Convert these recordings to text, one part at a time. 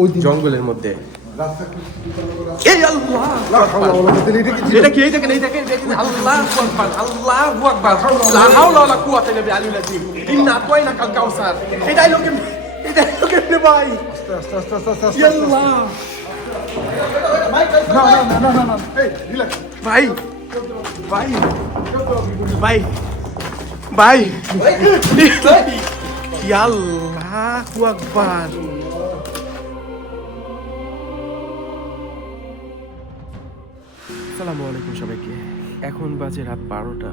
ওই দিন জঙ্গলের মধ্যে। রাস্তা এই আল্লাহ, এটা কি? এই দেখেন, এই দেখেন, আল্লাহু আকবার, আল্লাহু আকবার, লা হাওলা ওয়ালা কুওয়াতা ইল্লা বিল্লাহিল আযীম, ইন্না আতাইনাকাল কাউসার। এই ডায়লগে ভাই, আস্তে আস্তে আস্তে আস্তে আস্তে ইয়া আল্লাহ না এই রিল্যাক্স ভাই, ভাই, ভাই, ভাই, ইয়া আল্লাহু আকবার। আসসালামু আলাইকুম সবাইকে। এখন বাজে রাত 12টা।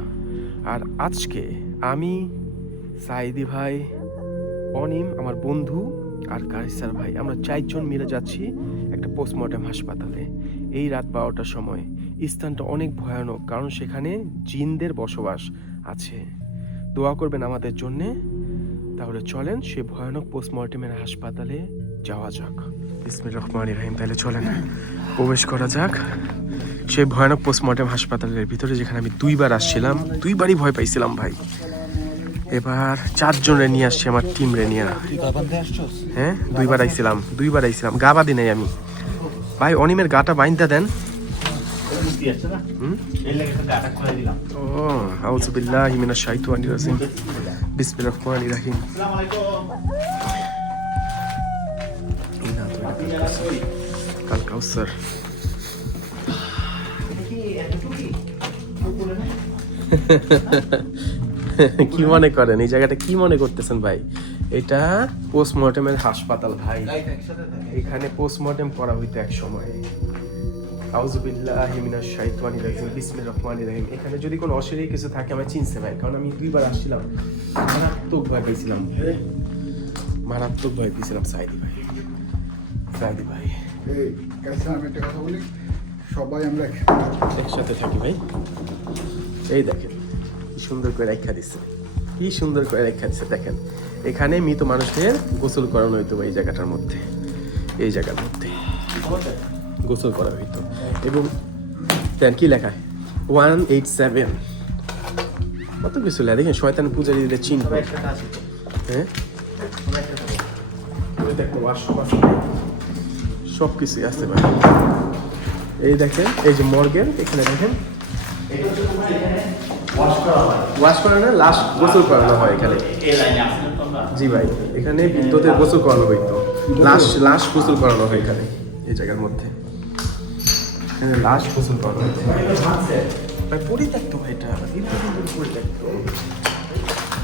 আর আজকে আমি, সাইদি ভাই, অনিম আমার বন্ধু আর কারিসার ভাই, আমরা 4 জন মিলে যাচ্ছি একটা পোস্টমর্টেম হাসপাতালে। এই রাত 12টার সময়। স্থানটা অনেক ভয়ানক, কারণ সেখানে জিনদের বসবাস আছে। দোয়া করবেন আমাদের জন্যে। তাহলে চলেন সে ভয়ানক পোস্টমর্টেমের হাসপাতালে যাওয়া যাক। বিসমিল্লাহির রহমানির রহিম। তাহলে চলেন প্রবেশ করা যাক সেই ভয়ানক পোস্টমর্টেম হাসপাতালের ভিতরে, যেখানে আমি 2বার আসছিলাম, 2বারই ভয় পাইছিলাম ভাই। এবার 4 জনের নিয়ে আসছি আমার টিম রে নিয়ে। হ্যাঁ, 2বার আইছিলাম, গা বাঁধি নাই আমি ভাই। অনিমের গাটা বাইন্ধা দেন। ও আউযু বিল্লাহি মিনাশ শাইতানির রাজিম, বিসমিল্লাহির রহমানির রহিম। কাল কাউসার। কি মনে করেন এই জায়গাটা? কি মনে করতেছেন ভাই? এটা পোস্টমর্টেমের হাসপাতাল ভাই। এখানে পোস্টমর্টেম করা হইতো এক সময়। আউযু বিল্লাহি মিনাশ শাইতানির রাজিম, বিসমিল্লাহির রহমানির রহিম। এখানে যদি কোনো অশরীরী কিছু থাকে আমি চিনছে ভাই, কারণ আমি 2বার আসছিলাম। মারাত্মক ভয় পেয়েছিলাম, মারাত্মক ভয় পেয়েছিলাম সাইদি ভাই। সাইদি ভাই, এই কাছে আমি একটা কথা বলি, সবাই আমরা একসাথে থাকি ভাই। এই দেখেন কি সুন্দর করে রেখা দিচ্ছে, কি সুন্দর করে রেখা দিচ্ছে। দেখেন এখানে মৃত মানুষের গোসল করানো হইতো এই জায়গাটার মধ্যে, এই জায়গার মধ্যে গোসল করা হইতো। এবং দেন কি লেখা, 187 কত কিছু লেখা। দেখেন শয়তান পূজারী দিলে চিহ্ন। হ্যাঁ, সব কিছুই আছে ভাই। এই দেখেন, এই যে মর্গের এখানে দেখেন ওয়াশ করানো, লাশ গোসল করানো হয় এখানে। জি ভাই, এখানে বিদ্যুতের গোসল করানো হইতো, লাশ গোসল করানো হয় এখানে এই জায়গার মধ্যে। এখানে লাশ গোসল করানো হইতো ভাই। পরিত্যক্ত ভাই, এটা দীর্ঘদিন পরিত্যক্ত।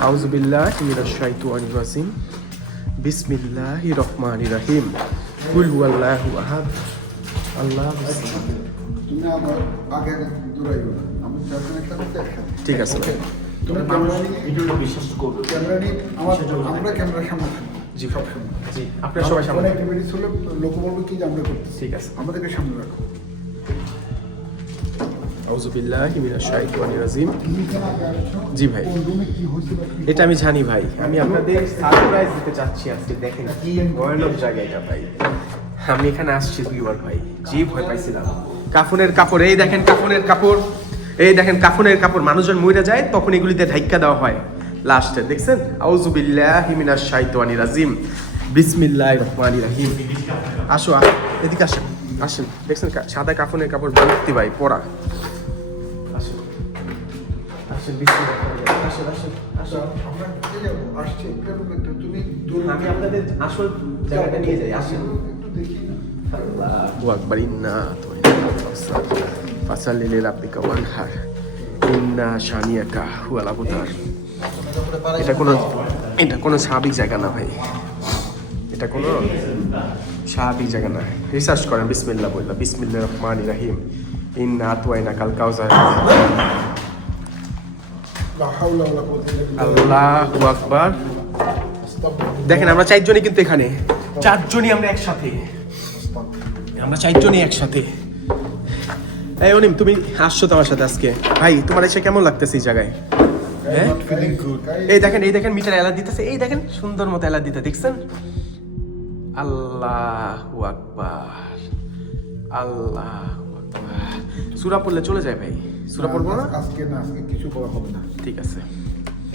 আউযু বিল্লাহি মিনাশ শাইতানির রাজিম, বিসমিল্লাহির রহমানির রহিম, কুল হুয়াল্লাহু আহাদ, আল্লাহু সামাদ। তুমি আমার আগে দূরাইও না, আমি চারজন একসাথে একসাথে। ঠিক আছে ভাই। তুমি ক্যামেরা বিশ্বাস করবে, ক্যামেরা নিয়ে আমরা ক্যামেরার সামনে থাকবো। জি সবসময়, জি আপনারা সবাই সামনে। অ্যাক্টিভিটিস হলে লোক বলবে কি যে আমরা করতেছি। ঠিক আছে, আমাদেরকে সামনে রাখো। আউযু বিল্লাহি মিনাশ শাইতানির রাজিম। জি ভাই, কোন রুমে কি হয়েছিল এটা আমি জানি ভাই। আমি আপনাদের সারপ্রাইজ দিতে চাচ্ছি আজকে। দেখেন কি ভয়ানক জায়গা এটা ভাই। আমি এখানে আসছি 2বার ভাই, যে ভয় পাইছিলাম। কাফনের কাপড়, এই দেখেন কাফনের কাপড়, এই দেখেন কাফনের কাপড়। মানুষজন মরে যায় তখন এগুলিতে ঢাইকা দেওয়া হয় লাস্টে, দেখছেন? আউযু বিল্লাহি মিনাশ শাইতানির রাজিম, বিসমিল্লাহির রহমানির রহিম। আসো এদিকে আসেন, আসেন। দেখছেন সাদা কাফনের কাপড় ভর্তি ভাই পরা। আসেন আসেন, বিসমিল্লাহ, আসেন আসেন আসেন। আমরা আসছি একটা রুমে, তুমি আমি আপনাদের আসল জায়গাটা নিয়ে যাই, আসেন। একটু দেখি না। আল্লাহু আকবার, ইন্না আতাইনাকাল কাউসার, ফাসাল্লি লিরাব্বিকা ওয়ানহার, ইন্না শানিয়াকা হুয়াল আবতার। এটা কোনো স্বাভাবিক জায়গা না ভাই, এটা কোনো স্বাভাবিক জায়গা না। রিসার্চ করেন, বিসমিল্লাহ বললাম, বিসমিল্লাহির রহমানির রহিম, ইন্না আতাইনাকাল কাউসার। লা হাওলা ওয়ালা কুওয়াতা ইল্লা বিল্লাহ। আল্লাহু আকবার। দেখেন আমরা 4 জনই কিন্তু এখানে, 4 জনই আমরা একসাথে, আমরা 4 জনই একসাথে। এই অনিম, তুমি আসছো তো আমার সাথে আজকে ভাই, তোমার এসে কেমন লাগতেছে এই জায়গায়? হ্যাঁ, এই দেখেন মিটার এলাদ দিতেছে, এই দেখেন সুন্দর মতো এলাদ দিতে, দেখছেন? আল্লাহু আকবার, আল্লাহু আকবার। সূরা পড়লে চলে যায় ভাই, সূরা পড়বো না আজকে? না, আজকে কিছু করা হবে না। ঠিক আছে।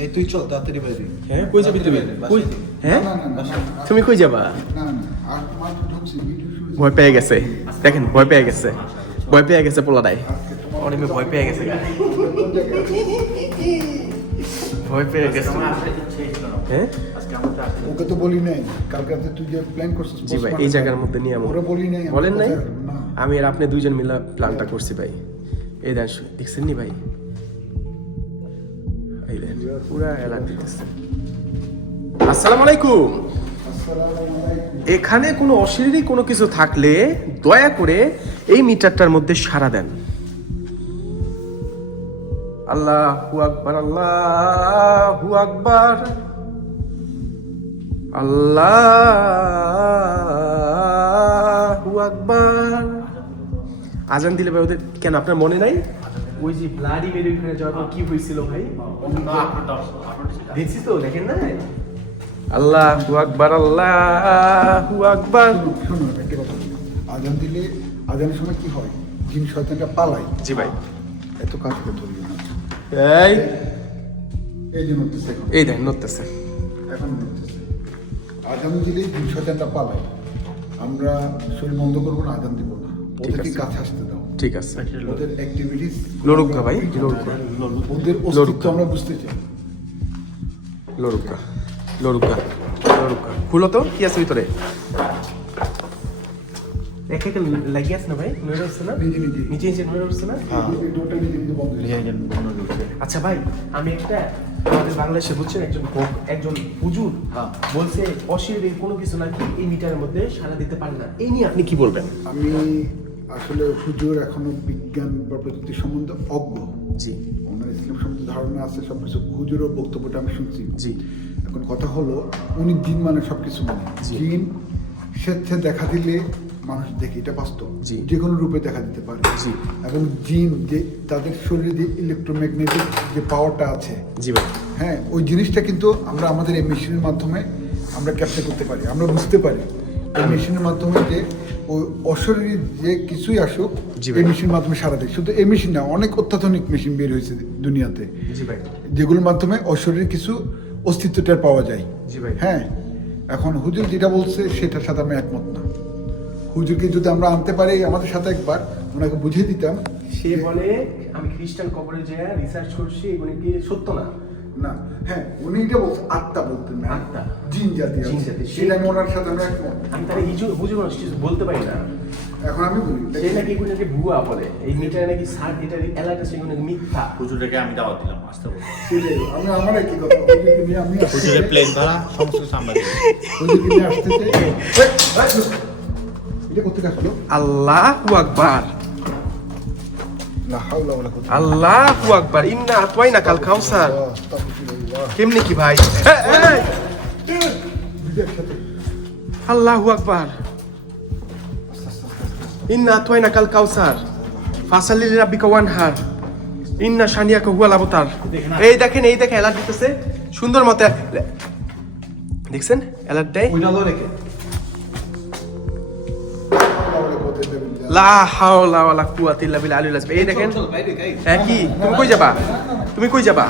এই তুই চল তাড়াতাড়ি বাইরে। হ্যাঁ কই যাবি তুমি কই হ্যাঁ না, না, না, না, তুমি কই যাবা না, না, আর মাত্র ঢুকছি, ভিডিও শুরু হয়েছে। ভয় পেয়ে গেছে দেখেন ভয় পেয়ে গেছে পোলাটাই অনেকে ভয় পেয়ে গেছে গা। ভয় পেয়ে গেছে হ্যাঁ ওকে তো বলি নাই, কালকে রাতে তুই যে প্ল্যান করছিস জি ভাই এই জায়গার মধ্যে নিয়ে ওরা বলি নাই, বলেন নাই না। আমি আর আপনি দুইজন মিলে প্ল্যানটা করছি ভাই এই দেন দেখছেন নি ভাই এই দেন পুরা এলাকা দিতেছে আসসালামু আলাইকুম আসসালামু আলাইকুম। এখানে কোনো অশরীরী কোনো কিছু থাকলে দয়া করে এই মিটারটার মধ্যে সাড়া দেন আল্লাহু আকবার আল্লাহু আকবার আল্লাহু আকবার আজান দিলে ভাই ওদের কেন আপনার মনে নাই ওই যে ব্লাডি মেরি ওখানে যাওয়ার পর কি হয়েছিল ভাই দেখছিস তো দেখেন না আল্লাহু আকবার আল্লাহু আকবার শোনো একটা কথা বলি। আজান দিলে আজানের সময় কি হয়, জিন শয়তানটা পালায়। জি ভাই এত কাজ করতে হবে না। এই এই যে নড়তেছে এখন, এই দেখেন নড়তেছে এখন নড়তেছে। আজান দিলেই জিন শয়তানটা পালায়। আমরা শরীর বন্ধ করবো না, আজান দিব না, ওদেরকে আছে। কাছে আসতে দাও। ঠিক আছে ওদের অ্যাক্টিভিটিস লড়ুকা ভাই লড়ুকা ওদের অস্তিত্ব আমরা বুঝতে চাই। লড়ুকা লড়ুকা লড়ুকা খুলো তো কি আছে ভিতরে একে একে লাগিয়ে আছে না ভাই নড়ে উঠছে না নিজে নিজে। নিচে নিচে নড়ে উঠছে না এই ডোরটা নিজে নিজে বন্ধ হয়ে যায়। আচ্ছা ভাই আমি একটা আমাদের বাংলাদেশে বুঝছেন একজন হুজুর বলছে অশরীরী কোনো কিছু নাকি এই মিটারের মধ্যে সাড়া দিতে পারে না এই নিয়ে আপনি কি বলবেন আমি আসলে হুজুর এখনো বিজ্ঞান বা প্রযুক্তি সম্বন্ধে অজ্ঞ। জি ওনার ইসলাম সম্বন্ধে ধারণা আছে সবকিছু, হুজুরের বক্তব্যটা আমি শুনছি। জি এখন কথা হলো উনি জিন মানে সবকিছু মানে জি। জিন স্বেচ্ছা দেখা দিলে মানুষ দেখে, এটা বাস্তব। জি। যে কোনো রূপে দেখা দিতে পারে। জি। এবং জিন যে তাদের শরীরে যে ইলেকট্রোম্যাগনেটিক যে পাওয়ারটা আছে, জি ভাই হ্যাঁ ওই জিনিসটা কিন্তু আমরা আমাদের এই মেশিনের মাধ্যমে আমরা ক্যাপচার করতে পারি, আমরা বুঝতে পারি এই মেশিনের মাধ্যমে যে ওই অশরীরী যে কিছুই আসুক জি ভাই। এই মেশিনের মাধ্যমে সারা দেয়। শুধু এই মেশিন না, অনেক অত্যাধুনিক মেশিন বের হয়েছে দুনিয়াতে, জি ভাই যেগুলোর মাধ্যমে অশরীরী কিছু অস্তিত্বটা পাওয়া যায়। জি ভাই হ্যাঁ এখন হুজুর যেটা বলছে সেটার সাথে আমি একমত না। হুজুরকে যদি আমরা আনতে পারি আমাদের সাথে একবার, ওনাকে বুঝিয়ে দিতাম। সে বলে আমি খ্রিস্টান কবরে যে রিসার্চ করছি এগুলো কি সত্য না না, হ্যাঁ উনি এটা বলছেন, আত্মা বলতেন না, আত্মা। জিন জাতি জিন আছে। জাতি। সেটা আমি ওনার সাথে আমি একমত। আমি তাহলে বুঝবো না কিছু বলতে পারি না এখন আমি বলি সে নাকি এগুলো নাকি ভুয়া বলে এই মিটারে নাকি সার এটা এলাকা সেগুলো নাকি মিথ্যা হুজুরকে আমি দাওয়াত দিলাম আসতে বলবো সেটাই। আমি আমার কি কথা, হুজুরকে নিয়ে আমি আসতে হুজুরের চাই। প্লেন ধরা সমস্ত কিছু আমরা দিলাম। হুজুরকে নিয়ে আসতে চাই। এটা কোথেকে আসলো? আল্লাহু আকবার লা হাওলা ওয়ালা কুওয়াতা আল্লাহু আকবার ইন্না আতওয়াইনা কাল কাউসার ইল্লা বিল্লাহ। আস্তাগফিরুল্লাহ। কেমনে কি ভাই বিজয়ের সাথে। আল্লাহু আকবার ইন্না আতওয়াইনা কাল কাউসার ফাসাল্লি লিরাব্বিকা ওয়ানহার ইন্না শানিয়াকা হুয়াল আবতার এই দেখেন অ্যালার্ট দিতেছে সুন্দর মতে দেখছেন অ্যালার্ট দেয় লা হাওলা ওয়ালা কুওয়াতা ইল্লা বিল্লাহ আলিয়্যিল আযীম এই দেখেন কি তুমি কই যাবা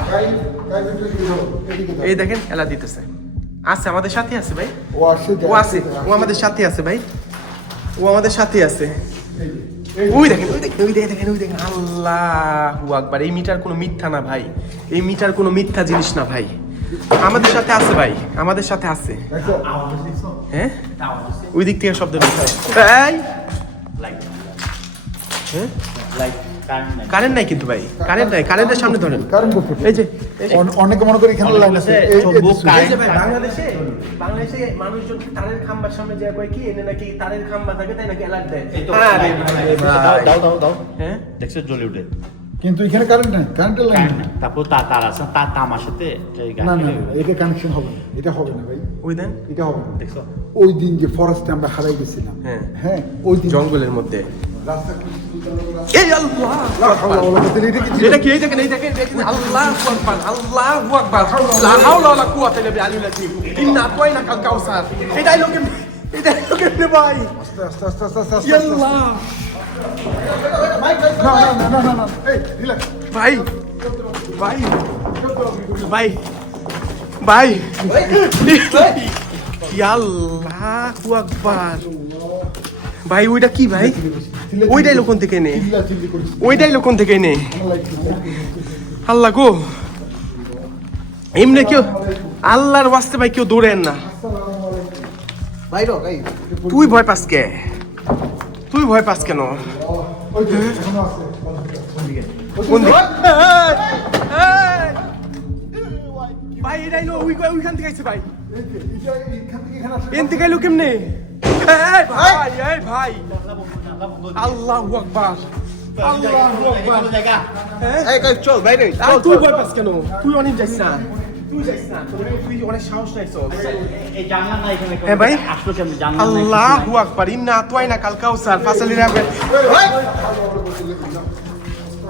এই দেখেন অ্যালার্ট দিতেছে আছে আমাদের সাথে আছে ভাই ও আসছে ও আমাদের সাথে আছে ভাই ও আমাদের সাথে আছে ওই দেখেন আল্লাহু আকবার এই মিটার কোনো মিথ্যা না ভাই এই মিটার কোনো মিথ্যা জিনিস না ভাই আমাদের সাথে আছে ভাই আমাদের সাথে আছে হ্যাঁ ওই দিক থেকে শব্দ এই হ্যাঁ কারেন্ট নাই কিন্তু ভাই কারেন্ট নাই কারেন্টের সামনে ধরেন এই যে অনেকে মনে করে এখানে লাইন আছে। এই যে ভাই বাংলাদেশে মানুষজন তারের খাম্বার সামনে যায় কয় কি এনে নাকি তারের খাম্বা থাকে তাই নাকি অ্যালার্ট দেয় আরে ভাই দাও হ্যাঁ দেখছো জ্বলে উঠে কিন্তু এখানে কারেন্ট নাই, কারেন্টের লাইন নাই। তারপর তার আছে তার তামার সাথে না না এটা কানেকশন হবে না, এটা হবে না ভাই, ওই দেন এটা হবে না। দেখছো ওই দিন যে ফরেস্টে আমরা হারাই গেছিলাম, হ্যাঁ। হ্যাঁ ওই দিন জঙ্গলের মধ্যে রাস্তা এই আল্লাহ এটা কি এই দেখেন আল্লাহু আকবার আল্লাহু আকবার লা হাওলা ওয়ালা কুওয়াতা ইল্লা বিল্লাহ আলিয়্যিল আযীম ইন্না আতওয়াইনা কাল কাউসার এটাই লোকে ভাই আস্তে আস্তে আস্তে আস্তে আস্তে আস্তে আল্লাহ না এই রিল্যাক্স ভাই ভাই ভাই ভাই আল্লাহু আকবার ভাই ওইটা কি ভাই ওইটাই লোকন থেকে নে চিল্লি করিস ওইটাই লোকন থেকে নে আল্লাহ আল্লাহ গো এমনি কেউ আল্লাহর ওয়াস্তে ভাই কেউ দৌড়েন না তুই ভয় পাস কে তুই ভয় পাস কেন ওই যে এখনো আছে কোন দিকে? ভাই এটাই লো ওইখান থেকে আইছে ভাই এন থেকে আইলো কেমনে এই ভাই আল্লাহু আকবার আল্লাহু আকবার জায়গা চল বাইরে আর তুই ভয় পাস কেন তুই অনেক যাইস না তুই যাইস না তুই অনেক সাহস নাইছ এই জানলা না এখানে হ্যাঁ ভাই আসলো কেমন জানলা আল্লাহু আকবার ইন্না আতওয়াইনা কাল কাউসার ফাসালি রাবে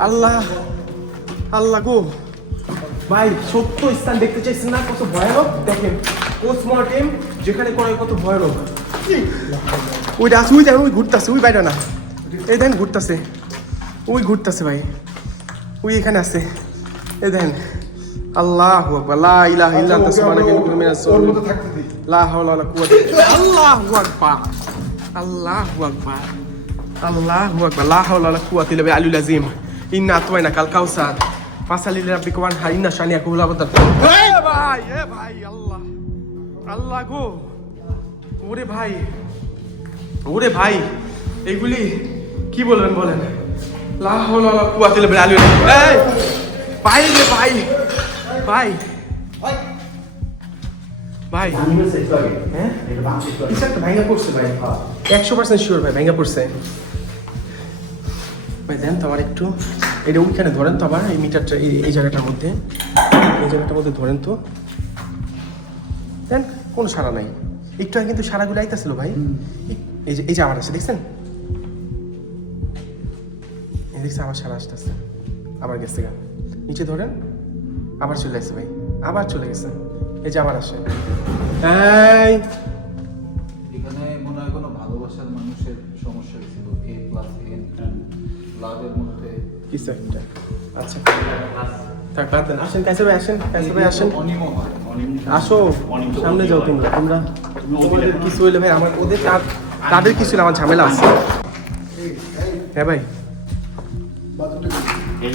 আল্লাহ আল্লাহ গো ভাই সত্য স্থান দেখতে চাইছেন না কত ভয়ানক দেখেন পোস্টমর্টেম যেখানে করে কত ভয়ানক ওইটা আছে ওই দেখেন ওই ঘুরতেছে ওই বাইরে না এই দেখেন ঘুরতেছে ওই ঘুরতেছে ভাই ওই এখানে আছে এই দেখেন আল্লাহু আকবার লা ইলাহা ইল্লা আনতা সুবহানাকা ইন্নী কুনতু মিনাজ জালিমিন লা হাওলা ওয়ালা কুওয়াতা আল্লাহু আকবার আল্লাহু আকবার আল্লাহু আকবার লা হাওলা ওয়ালা কুওয়াতা ইল্লা বিল আযীম ইন্না আতওয়াইনা কাল কাউসার ফাসালি লিরাব্বিকা ওয়ানহার ইন্না শানিয়াকা হুয়াল আবতার এ ভাই আল্লাহ আল্লাহ গো ওরে ভাই এইগুলি কি বলবেন বলেন লা হাওলা ওয়ালা কুওয়াতা ইল্লা বিল আযীম এই ভাই রে ভাই ভাই ভাই হ্যাঁ কিছু একটা ভাঙা পড়ছে ভাই 100% শিওর ভাই ভাঙা পড়ছে ভাই দেন তো আমার একটু এটা ওইখানে ধরেন তো আবার এই মিটারটা এই জায়গাটার মধ্যে ধরেন তো দেন কোনো সারা নাই একটু আগে কিন্তু সারাগুলো আইতাছিল ভাই এই যে আমার আছে দেখছেন এই দেখছেন আমার সারা আসতেছে আবার গেছে গা নিচে ধরেন আবার চলে আসছে ভাই আবার চলে গেছে এই যে আবার আসে এই এখানে মনে হয় কোনো ভালোবাসার মানুষের সমস্যা ছিল এ প্লাস এন লাভের মধ্যে কিছু একটা আচ্ছা থাক বাদ দেন আসেন কাইসে ভাই আসেন অনিম হয় আসো সামনে যাও তোমরা তোমাদের কিছু হইলে ভাই আমার ওদের তাদের কিছু হইলে আমার ঝামেলা আছে হ্যাঁ ভাই এই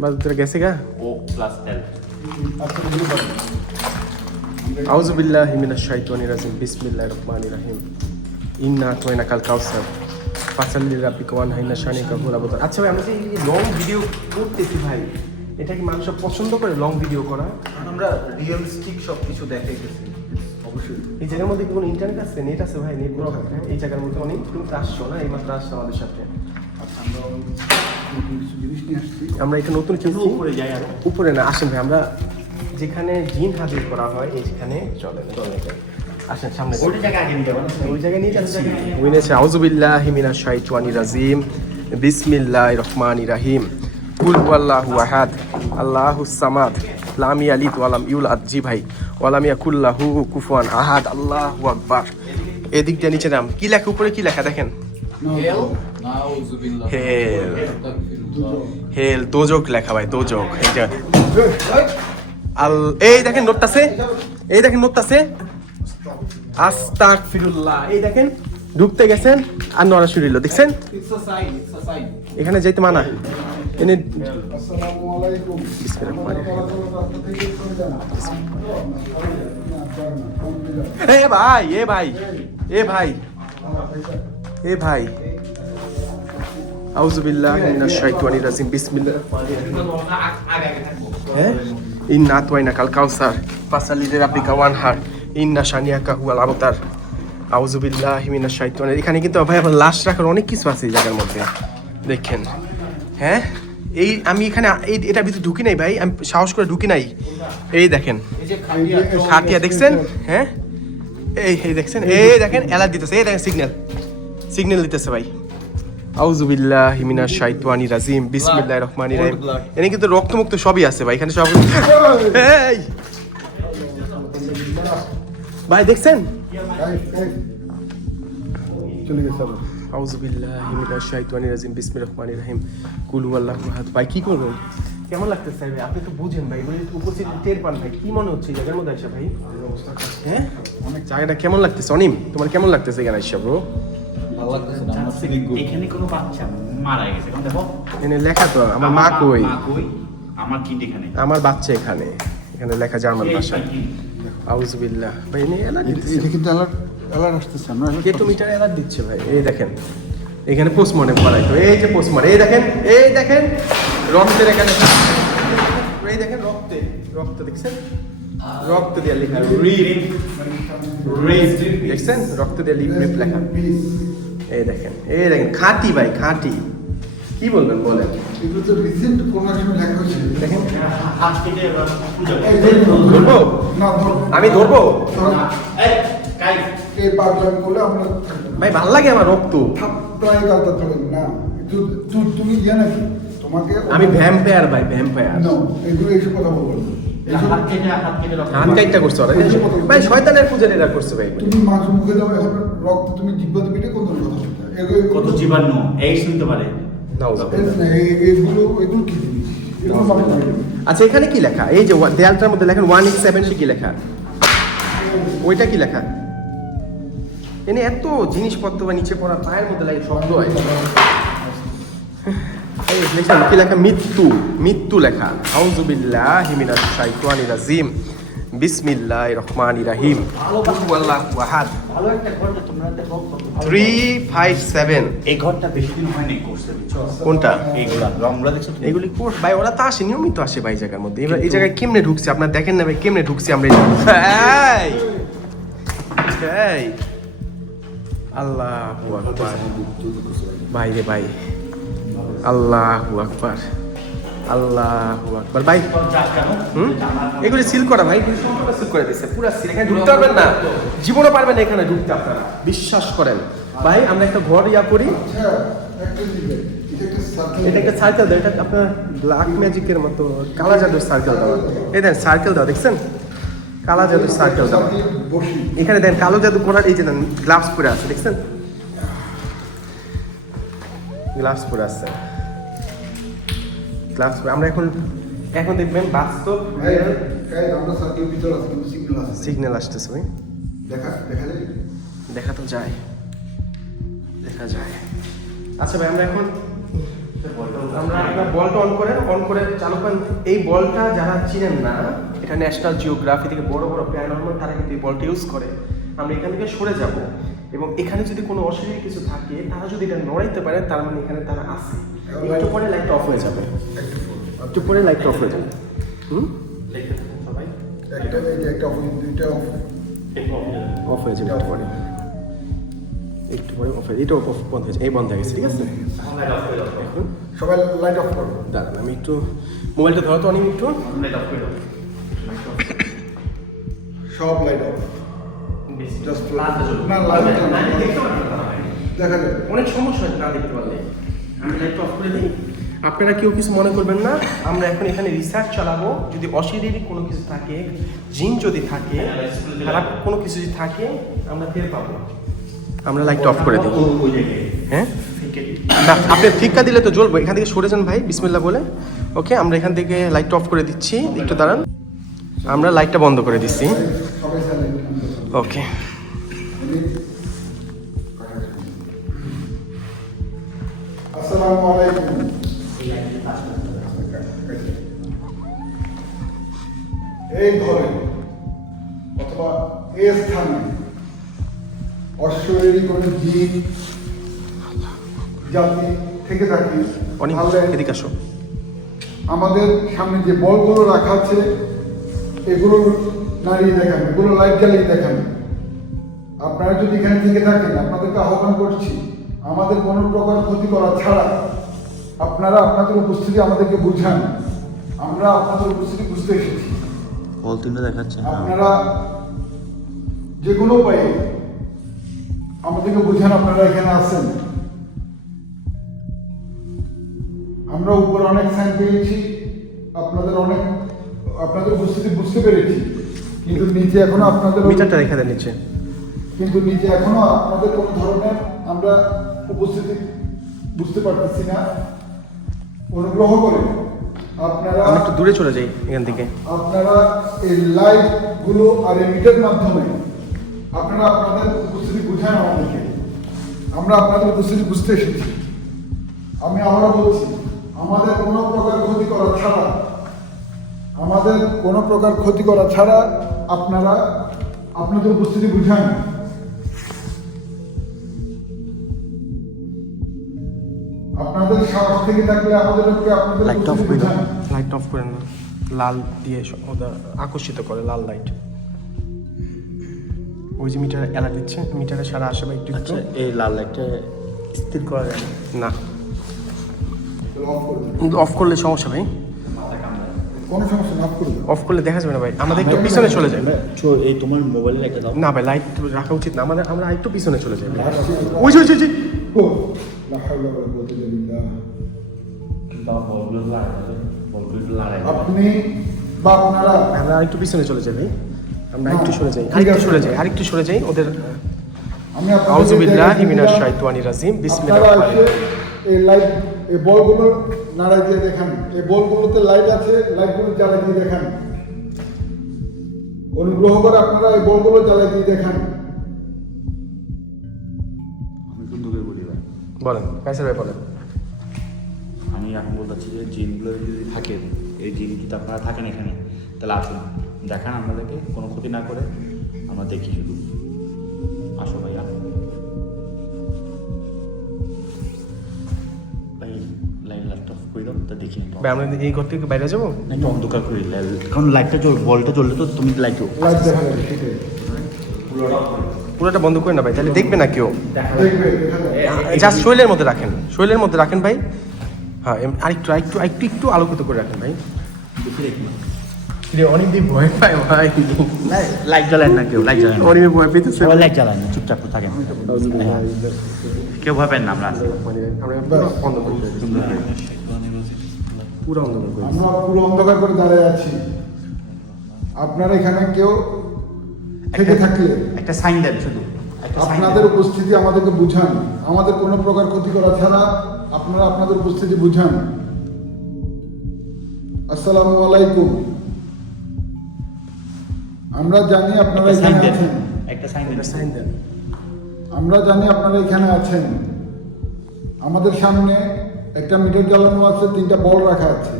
বাদুরা গেছে গা ও প্লাস এল আউযু বিল্লাহি মিনাশ শাইতানির রাজিম বিসমিল্লাহির রহমানির রহিম ইন্না আতওয়াইনা কাল কাউসার ফাসালি লিরাব্বিকা ওয়ানহার ইন্না শানিয়াকা হুয়াল আবতার আচ্ছা ভাই আমরা যে এই লং ভিডিও করতেছি ভাই এটা কি মানুষ পছন্দ করে লং ভিডিও করা আমরা রিয়েলিস্টিক সব কিছু দেখাইতেছি অবশ্যই এই জায়গার মধ্যে কি কোনো ইন্টারনেট আছে নেট আছে ভাই নেট এই জায়গার মধ্যে অনেক তুমি তো আসছো না এই মাত্র আসছো আমাদের সাথে আচ্ছা আমরা নতুন কিছু জিনিস নিয়ে আসছি আমরা এটা নতুন কিছু উপরে যাই আর উপরে না আসেন ভাই আমরা যেখানে জিন হাজির করা হয় এইখানে চলে আসেন সামনে ওই জায়গা আগে নিয়ে যাবেন ওই জায়গায় নিয়ে যাচ্ছি উইনেছে আউযু বিল্লাহি মিনাশ শাইতানির রাজিম বিসমিল্লাহির রহমানির রহিম কুল হুয়াল্লাহু আহাদ আল্লাহুস সামাদ লাম ইয়ালিদ ওয়া লাম ইউলাদ জি ভাই ওয়া লাম ইয়াকুল লাহু কুফুয়ান আহাদ আল্লাহু আকবার এদিক দিয়ে নিচে নাম কি লেখা উপরে কি লেখা দেখেন নাউযুবিল্লাহ হেল হেল দোজক লেখা ভাই দোজক এইটা এই দেখেন নোটটাছে আস্তাগফিরুল্লাহ এই দেখেন ঢুকতে গেছেন আর নড়াচড়ি হলো দেখছেন ইটস আ সাইন এখানে যাইতে মানা এনে আসসালামু আলাইকুম এ ভাই আউযু বিল্লাহি মিনাশ শাইতানির রাজিম বিসমিল্লাহির রহমানির রহিম হ্যাঁ ইন্না আতওয়াইনা কাল কাউসার ফাসালি লিরাব্বিকা ওয়ানহার ইন্না শানিয়াকা হুয়াল আবতার আউযু বিল্লাহি মিনাশ শাইতানির এখানে কিন্তু ভাই আমার লাশ রাখার অনেক কিছু আছে এই জায়গার মধ্যে দেখেন হ্যাঁ এই আমি এখানে এটা ভিতরে ঢুকি নাই ভাই আমি সাহস করে ঢুকি নাই এই দেখেন খাটিয়া দেখছেন হ্যাঁ এই দেখছেন এই দেখেন অ্যালার্ট দিতেছে এই দেখেন সিগন্যাল দিতেছে ভাই আউযু বিল্লাহি মিনাশ শাইতানির রাজিম বিসমিল্লাহির রহমানির রহিম এখানে কিন্তু রক্তমুক্ত সবই আছে ভাই এখানে সব এই ভাই দেখছেন চলে গেছে আবার আউযু বিল্লাহি মিনাশ শাইতানির রাজিম বিসমিল্লাহির রহমানির রহিম কুল হুয়াল্লাহু আহাদ ভাই কি করবেন কেমন লাগতেছে ভাই? আপনি তো বুঝেন ভাই, এগুলো উপস্থিত টের পান ভাই। কি মনে হচ্ছে এই জায়গার মধ্যে আসা ভাই? হ্যাঁ, অনেক জায়গাটা কেমন লাগতেছে? অনিম, তোমার কেমন লাগতেছে এখানে আসা ব্রো? ভালো লাগতেছে না, আমার feeling good। এখানে কোনো বাচ্চা মারা গেছে, কারণ দেখো এখানে লেখা তো আমার মা কই, মা কই, আমার কিড এখানে। আমার বাচ্চা এখানে, এখানে লেখা জার্মান ভাষায়। আউযুবিল্লাহ ভাই, এনে অ্যালার্ট দিচ্ছে। এটা কিন্তু অ্যালার্ট আসতেছে, আমরা কেটোমিটার অ্যালার্ট দিচ্ছে ভাই। এই দেখেন, এখানে পোস্টমর্টেম করাইতো। এই যে পোস্টমর্টেম, এই দেখেন রক্তের এখানে, এই দেখেন রক্ত দেখছেন, রক্ত দিয়ে লেখা রিপ, দেখছেন রক্ত দিয়ে রিপ লেখা। এই দেখেন খাঁটি ভাই, খাঁটি। কি বলবেন বলেন? এগুলো তো রিসেন্ট কোন সময় লেখা হয়েছিল। দেখেন, হাত কেটে পূজা করে। ধরবো না ধরো, আমি ধরবো এই কাই এই পাগলামি করলে আমরা ভাই, ভাল লাগে আমার রক্ত। প্রায় গালটা ধরেন না। তুমি ইয়ে নাকি তোমাকে আমি ভ্যাম্পায়ার ভাই, ভ্যাম্পায়ার। No, এগুলো এইসব কথা বলবো না। এইসব হাত কেটে রক্ত। হাত কাইটটা করছে ওরা ভাই, শয়তানের পূজা এরা করছে ভাই। তুমি মাছ মুখে দাও, এখন রক্ত তুমি জিব্বা দিবি কোন কথা বলতে? কত জীবাণু এই শুনতে পারে। এগুলো কি জিনিস? এগুলো মানে না। আচ্ছা, এখানে কি লেখা? এই যে দেয়ালটার মধ্যে লেখেন 187, কি লেখা? ওইটা কি লেখা? এনে এত জিনিসপত্র বা নিচে পড়া পায়ের মধ্যে লাগে, শব্দ হয়। এই দেখছেন কি লেখা? মৃত্যু লেখা। আউযুবিল্লাহি মিনাশ শাইতানির রাজিম, বিসমিল্লাহির রহমানির রহিম, আল্লাহু আহাদ। ভালো একটা ঘর তো তোমরা দেখো। 357। এই ঘরটা বেশি দিন হয়নি করছে, বুঝছো? কোনটা? এইগুলা রংগুলা দেখছো? এগুলি কোর্স ভাই, ওরা তো আসে, নিয়মিত আসে ভাই জায়গার মধ্যে। এবার এই জায়গায় কেমনে ঢুকছে আপনার দেখেন না ভাই, কেমনে ঢুকছে আমরা এই আল্লাহু আকবার ভাই রে ভাই, আল্লাহু আকবার, আল্লাহু আকবার ভাই। এগুলি সিল করা ভাই, এগুলি সম্পূর্ণ সিল করে দিচ্ছে, পুরো সিল। এখানে ঢুকতে পারবেন না, জীবনও পারবেন না এখানে ঢুকতে আপনারা, বিশ্বাস করেন ভাই। আমরা একটা ঘর করি, আচ্ছা, একটা দিবে। এটা একটা সার্কেল দেওয়া, এটা আপনার ব্ল্যাক ম্যাজিকের মতো কালা জাদুর সার্কেল দেওয়া। এই দেন সার্কেল দেওয়া, দেখছেন কালা জাদুর সার্কেল দেওয়া। বসি এখানে দেন কালো জাদু করার, এই যে দেন গ্লাভস পরে আছে, দেখছেন গ্লাভস পরে আছে, গ্লাভস পরে। আমরা এখন দেখবেন বাস্তব আমরা সার্কেল ভিতর আছে, কিন্তু সিগন্যাল আছে। সিগন্যাল আসতেছে ভাই, দেখা যায়। দেখা তো যায়, দেখা যায়। আচ্ছা ভাই, আমরা এখন আপনার বলটা অন করে চালু করেন। এই বলটা যারা চিনেন না, এটা ন্যাশনাল জিওগ্রাফি থেকে বড় বড় প্যারানর্মাল তারা কিন্তু এই বলটা ইউজ করে। আমরা এখান থেকে সরে যাব, এবং এখানে যদি কোনো অশরীরী কিছু থাকে, তারা যদি এটা নড়াইতে পারে, তার মানে এখানে তারা আছে। একটু পরে লাইটটা অফ হয়ে যাবে, একটু পরে লাইটটা অফ হয়ে যাবে। একটা দুইটা অফ হয়ে যাবে একটু পরে, একটু পরে অফ হয়ে, এটাও অফ বন্ধ হয়েছে, এই বন্ধ হয়ে গেছে, ঠিক আছে। এখন সবাই লাইট অফ করো। দাঁড়ান, আমি একটু মোবাইলটা ধরো তো, অনেক একটু সব লাইট অফ। জাস্ট না লাইট দেখা যাবে। অনেক সমস্যা হয় না দেখতে পারলে। আমি লাইটটা অফ করে দিই, আপনারা কেউ কিছু মনে করবেন না। আমরা এখন এখানে রিসার্চ চালাবো, যদি অশরীরী কোনো কিছু থাকে, জিন যদি থাকে, খারাপ কোনো কিছু যদি থাকে, আমরা টের পাবো। আমরা লাইটটা অফ করে দিই। হ্যাঁ না, আপনি ফিক্কা দিলে তো জ্বলবো। এখান থেকে সরে যান ভাই, বিসমিল্লাহ বলে। ওকে, আমরা এখান থেকে লাইটটা অফ করে দিচ্ছি, একটু দাঁড়ান। আমরা লাইটটা বন্ধ করে দিচ্ছি। সবাই সাইলেন্ট। ওকে, আসসালামু আলাইকুম। এই ঘরে অথবা এই স্থানে অশ্বরেরই কোনো জিন জাতি থেকে থাকে, অনেক তাহলে এদিকে আসো। আমাদের সামনে যে বলগুলো রাখা আছে, এগুলো নাড়িয়ে দেখান, এগুলো লাইট জ্বালিয়ে দেখান। আপনারা যদি এখানে থেকে থাকেন, আপনাদেরকে আহ্বান করছি, আমাদের কোনো প্রকার ক্ষতি করা ছাড়া আপনারা আপনাদের উপস্থিতি আমাদেরকে বুঝান। আমরা আপনাদের উপস্থিতি বুঝতে এসেছি। আপনারা যে কোনো উপায়ে আমাদেরকে বুঝান আপনারা এখানে আছেন। আমরা উপরে অনেক সাইন পেয়েছি, আপনাদের উপস্থিতি বুঝতে পেরেছি, কিন্তু নিচে এখনো আপনাদের মিটারটা রেখে দেন নিচে। কিন্তু নিচে এখনো আপনাদের কোনো ধরনের আমরা উপস্থিতি বুঝতে পারতেছি না। অনুগ্রহ করে আপনারা আমরা একটু দূরে চলে যাই এখান থেকে। আপনারা এই লাইভ গুলো আর এই মিটার মাধ্যমে আপনারা আপনাদের উপস্থিতি বুঝান আমাদেরকে। আমরা আপনাদের উপস্থিতি বুঝতে এসেছি। আমি আবারও বলছি, আমাদের কোনো প্রকার ক্ষতি করা ছাড়া আপনারা আপনাদের উপস্থিতি বুঝান। আপনাদের সাহস থেকে থাকলে আমাদেরকে আপনাদের Light off উপস্থিতি করে দাও। বুঝান। লাইট অফ করেন না, লাল দিয়ে ওদের আকর্ষিত করে, লাল লাইট। ওই যে মিটার অ্যালার্ট দিচ্ছে, মিটারে সারা আসে বা একটু একটু। আচ্ছা, এই লাল লাইটটা স্থির করা যায় না? না, অফ করে দিন। অফ করলে সমস্যা ভাই। কোনো সমস্যা না, অফ করে দিন। অফ করলে দেখা যাবে না ভাই, আমাদের একটু পিছনে চলে যাবে। এই তোমার মোবাইলের একটা দাও। না ভাই, লাইট রাখা উচিত না আমাদের, আমরা একটু পিছনে চলে যাই। আসছি। ওই যে ওই যে, ওই যে। ও, লা হাওলা ওয়ালা কুওয়াতা ইল্লা বিল্লাহ। আপনি বা আপনারা আমরা একটু পিছনে চলে যাই ভাই, আমরা না, একটু সরে যাই, ঠিক আরেকটু আছে। সরে যাই, আরেকটু সরে যাই ওদের। আমি আপনাদের আউযুবিল্লাহি জায়গায় মিনাশ দিলাম। শাইতানির রাজিম, বিসমিল্লাহির আপনারা রহমানির এসে রহিম। এই লাইট, এই বলগুলো নাড়া দিয়ে দেখান। এই বলগুলোতে লাইট আছে, লাইটগুলো জ্বালিয়ে দিয়ে দেখান। অনুগ্রহ করে আপনারা এই বলগুলো জ্বালিয়ে দিয়ে দেখান। আমি কিন্তু তোকে বলি ভাই, বলেন কাইসার ভাই বলেন। আমি এখন বলতে চাচ্ছি যে জিনগুলো যদি থাকে, এই জিন যদি আপনারা থাকেন এখানে, তাহলে আসুন দেখান আমাদেরকে, কোনো ক্ষতি না করে আমরা দেখি শুধু। আসো ভাই, আসো ভাই, লাইট লাইট অফ করে দাও, তা দেখি না ভাই আমরা এই ঘর থেকে বাইরে যাবো। একটু অন্ধকার করি, কারণ লাইটটা বলটা জ্বললে তো তুমি লাইট লাইট দেখা যাবে, ঠিক আছে। পুরোটা বন্ধ করে না ভাই, তাহলে দেখবে না কেউ। দেখবে, দেখা যাবে। জাস্ট শৈলের মধ্যে রাখেন, শৈলের মধ্যে রাখেন ভাই। হ্যাঁ, আরেকটু আরেকটু একটু একটু আলোকিত করে রাখেন ভাই। অনেক দিন ভয় পায় ভাই, লাইট জ্বালায় না কেউ, লাইট জ্বালায় না, অনেক ভয় পেতেছে। সবাই লাইট জ্বালায় না, চুপচাপ তো থাকেন। হ্যাঁ। কেউ ভয় পায় না, আমরা আছি। আমরা পুরো বন্ধ করে দিই। পুরো অন্ধকার করে দিই। আমরা পুরো অন্ধকার করে দাঁড়িয়ে আছি। আপনারা এখানে কেউ থেকে থাকলে একটা সাইন দেন শুধু, একটা sign আপনাদের দেন। উপস্থিতি আমাদেরকে বুঝান। আমাদের কোনো প্রকার ক্ষতি করা ছাড়া আপনারা আপনাদের উপস্থিতি বুঝান। আসসালামু আলাইকুম। আমরা জানি আপনারা একটা sign এখানে দেন, আছেন। একটা সাইন দেন। একটা সাইন দেন। আমরা জানি আপনারা এখানে আছেন। আমাদের সামনে একটা মিটার জ্বালানো আছে, 3টা বল রাখা আছে।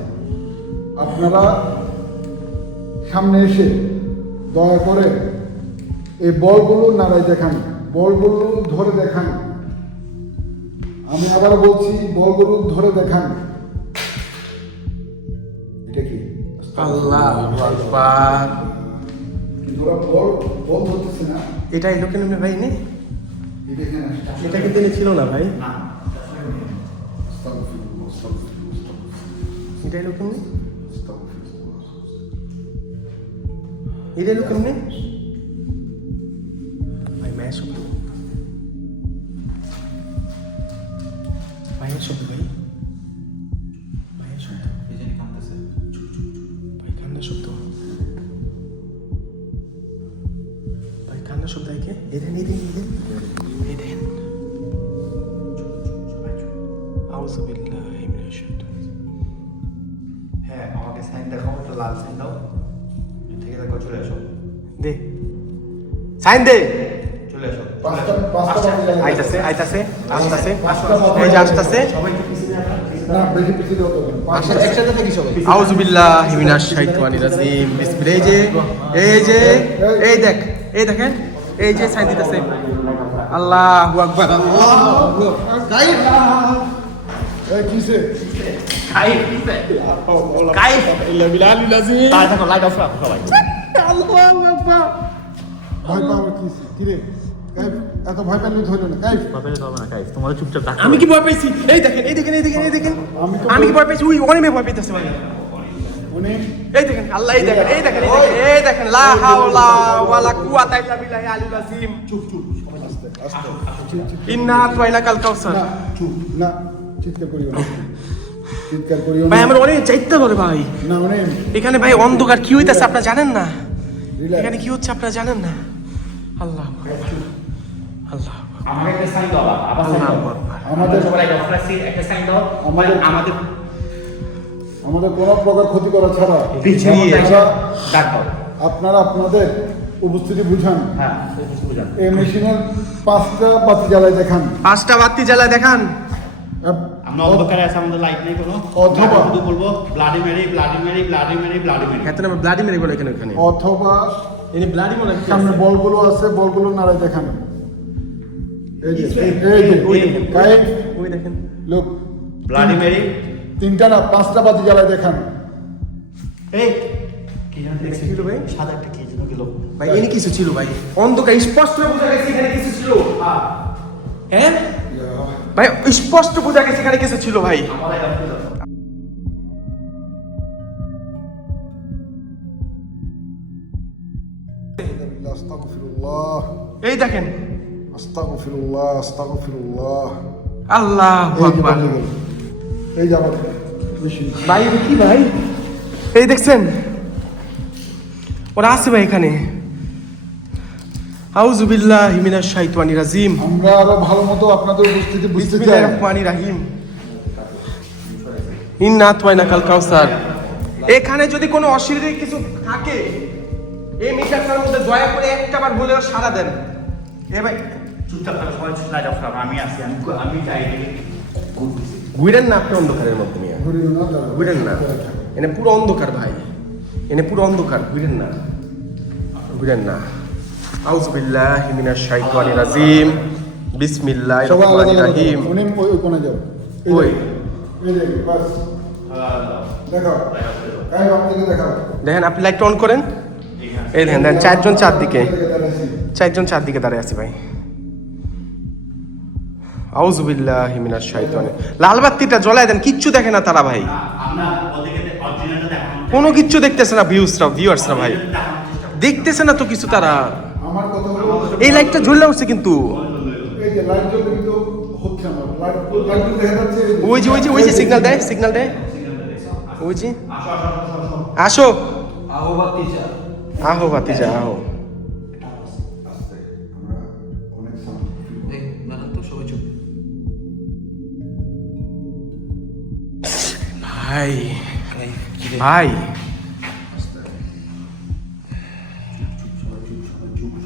আপনারা সামনে এসে দয়া করে এই বলগুলো নাড়াই দেখান, বলগুলো ধরে দেখান। আমি আবার বলছি, বলগুলো ধরে দেখান। এটা কি? আল্লাহু আকবার। কিন্তু ওরা বল বল ধরতেছে না। এটা এলো কেন ভাই? নে এটা এখানে আসছে। এটা কিন্তু এনে ছিল না ভাই, না, আস্তাগফিরুল্লাহ, আস্তাগফিরুল্লাহ, এটা এলো কেমনে? আস্তাগফিরুল্লাহ। এটা এলো কেমনে ভাই? মায়ের শব্দ, মায়ের শব্দ ভাই, মায়ের শব্দ এই জানি কাঁদতেছে। ভাই, কান্নার শব্দ ভাই, কান্নার শব্দ। একে এই দেন, এই দেন, এই দেন, এই দেন। আউযুবিল্লাহি মিনাশ শাইতানির রাজিম। হ্যাঁ, আমাকে সাইন দেখাও, একটা লাল সাইন দাও, এর থেকে দেখো, চলে আসো, দে সাইন দে। চলে আসো, পাঁচটা বাজে গেলে- আইতাছে আইতাছে আসতাছে, এই যে আসতাছে। না, বেশি পিছিয়ে দেওয়া যাবে না। পাঁচটা একসাথে থাকি সবাই। আউযুবিল্লাহি মিনাশ শাইতানির রাজিম। বিসমিল্লাহ। এই যে এই দেখ, এই দেখেন, এই যে সাইন দিতেছে। আল্লাহু আকবার, আল্লাহু আকবার। গাইড! এই কিসে? কাইফ, কাইফ, ইল্লা বিল্লাহিল আযীম। তাই দেখো, লাইট অফ রাখো সবাই। আল্লাহু আকবার। ভয় পাওয়ার কিসে? কিরে? গাইড, এত ভয় পেলে ধরলো না। গাইড! বাপের হবে না, কাইফ, তোমাদের চুপচাপ থাকতে আমি হবে। কি ভয় পেয়েছি? এই দেখেন, এই দেখেন, এই দেখেন, এই দেখেন। আমি তো আমি কি ভয় পেয়েছি? ওই অনেমে ভয় পেতেছে ভাই। উনি এই দেখেন, আল্লাহ, এই দেখেন, এই দেখেন, এই দেখেন, এই দেখেন, লা হাওলা ওয়ালা কুওয়াতা ইল্লা বিল্লাহি আলিল আযীম। চুপ চুপ, আস্তে আস্তে। চুপ, চুপ। ইন্না আতওয়াইনাকাল কাউসার। না, চুপ, না, চিৎকার করিও না। চিৎকার করিও ভাই না। আমার অনেক চাইতে ধরে ভাই। না, মানে এখানে ভাই অন্ধকার, কি হইতেছে আপনারা জানেন না? রিল্যাক্স। এখানে কি হচ্ছে আপনারা জানেন না? আল্লাহ আল্লাহ আমাকে একটা সাইন দাও, আবার সাইন দাও। আমাদের সবাই লাইট অফ রাখছি, একটা সাইন দাও। আমাদের- আমাদের আমাদের কোনো প্রকার ক্ষতি করা ছাড়া পিছিয়ে আপনারা- ডাক দাও। আপনারা আপনাদের উপস্থিতি বুঝান। হ্যাঁ বুঝলাম। এই মেশিনের 5টা বাতি জ্বালায় দেখান। 5টা বাতি জ্বালা দেখান। আমরা অন্ধকারে আছে, আমাদের লাইট নেই কোনো। অথবা- শুধু বলবো bloody Mary, bloody Mary, bloody Mary, bloody Mary. এত না ব্লাডি মেরে বলে এখানে। অথবা ইনি ব্লাডি মনে হয় সামনে বলগুলো আছে, বলগুলো নাড়ায় দেখান। এই যে ওই দেখেন, গাইড ওই দেখেন। লোক ব্লাডি মেরি। 3টা না 5টা বাতি জ্বালায় দেখান। এই কি যেন দেখছি কি হলো ভাই? সাদা একটা কি যেন গেল। ভাই এনে কিছু ছিল ভাই, অন্ধকার স্পষ্ট বোঝা গেছে এখানে কিছু ছিল। হ্যাঁ ভাই স্পষ্ট বোঝা গেছে এখানে কিছু ছিল ভাই। আমাদের কাছে দাও। আস্তাগফিরুল্লাহ, এই দেখেন, আস্তাগফিরুল্লাহ, আস্তাগফিরুল্লাহ। আল্লাহু আকবার। এই যে আমাদের মেশিন। ভাই এটা কি ভাই? এই দেখছেন, ওরা আছে ভাই এখানে। আউযু বিল্লাহি মিনাশ শাইতানির রাজিম। আমরা আরো ভালো মতো আপনাদের উপস্থিতি বুঝতে চাই। বিসমিল্লাহির রহমানির রহিম। ইন্না আতওয়াইনাকাল কাউসার। এখানে যদি কোনো অশরীরী কিছু থাকে, এই মিটারটার মধ্যে দয়া করে একটাবার বলেও সাড়া দেন। এ ভাই চুপচাপ থাকো, সবাই চুপচাপ যাও, সব আমি আছি, আমি চাই ঘুরেন না আপনি অন্ধকারের মধ্যে নিয়ে। ঘুরিও না, দাঁড়াও। ঘুরেন না, এনে পুরো অন্ধকার ভাই, এনে পুরো অন্ধকার। ঘুরেন না, ঘুরেন না। আউযু বিল্লাহি মিনাশ শাইতানির রাজিম। বিসমিল্লাহির সবাই আলাদা রহমানির আলাদা রহিম। যাও। উনি ওই কোণে যাও। এই ওই যে, এই যে, বাস। দেখাও। গাইড আপনাকে দেখাও। দেখেন, আপনি লাইটটা অন করেন। এই দেখেন, দেখেন 4জন চারদিকে, 4জন চারদিকে দাঁড়িয়ে আছে ভাই। আউযু বিল্লাহি মিনাশ শাইতানির। লাল বাতিটা জ্বলায় দেন, কিচ্ছু দেখে না তারা ভাই, আমরা ওদিকে অরিজিনালটা দেখানোর কোনো কিচ্ছু দেখতেছে না। ভিউয়ার্সরা ভাই দেখতেছে না তো কিছু তারা। আমার কথা হলো এই লাইটটা জ্বললে উঠছে কিন্তু, এই যে লাইট জ্বললে কিন্তু হচ্ছে আমার লাইট দেখা যাচ্ছে। ওই যে সিগন্যাল দেয়, ওই যে আসো, আহ্বাতি যা আহো ভাতিজা আহো। আস্তে, আমরা অনেক সাউন্ড। এই জানেন তো সবাই চুপ। ভাই ভাই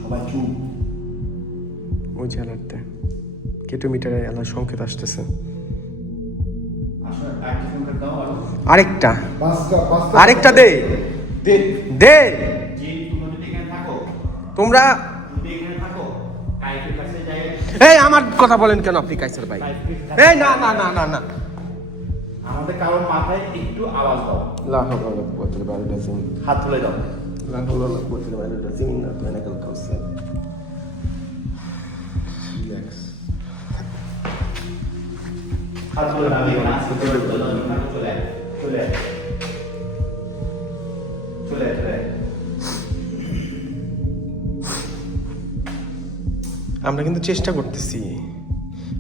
সবাই চুপ। ওই যে অ্যালার্টটা, কিলোমিটারে অ্যালার্ট সংকেত আসতেছে। আসলে একটা ফোন করে দাও। আরেকটা, পাঁচটা আরেকটা দে দে। যে তুমি যদি এখানে থাকো, তোমরা যদি এখানে থাকো, কাইফের কাছে যাই। এই আমার কথা বলেন কেন আপনি কাইসার ভাই? এই না না না না না, আমাদের কারোর মাথায় একটু আওয়াজ দাও, লা হাওলা ওয়ালা কুওয়াতা ইল্লা বিল্লাহ। হাত তুলে দাও। লা হাওলা ওয়ালা কুওয়াতা ইল্লা বিল্লাহ। ইন্না আতওয়াইনাকাল কাউসার। রিল্যাক্স। হাত তুলে দাও। আমি এখানে আছি, চলে চলে চলে চলে চলে চলে। আমরা কিন্তু চেষ্টা করতেছি,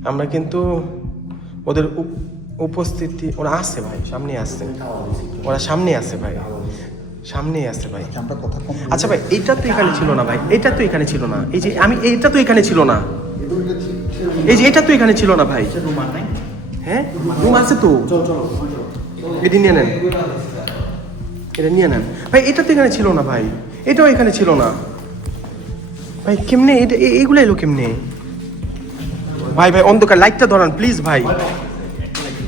আমরা কিন্তু ওদের উপস্থিতি, ওরা আছে ভাই, সামনে আছে, ওরা সামনে আছে ভাই, সামনেই আছে ভাই। আমরা কথা কম। আচ্ছা ভাই, এইটা তো এখানে ছিল না ভাই, এটা তো এখানে ছিল না। এই যে আমি, এইটা তো এখানে ছিল না। এই যে এটা তো এখানে ছিল না ভাই। রুম আর নাই। হ্যাঁ রুম আছে তো, এটি নিয়ে নেন, এটা নিয়ে নেন ভাই। এটা তো এখানে ছিল না ভাই, এটাও এখানে ছিল না ভাই। কেমনে এটা, এইগুলো এলো কেমনে ভাই? ভাই অন্ধকার, লাইটটা ধরান প্লিজ ভাই।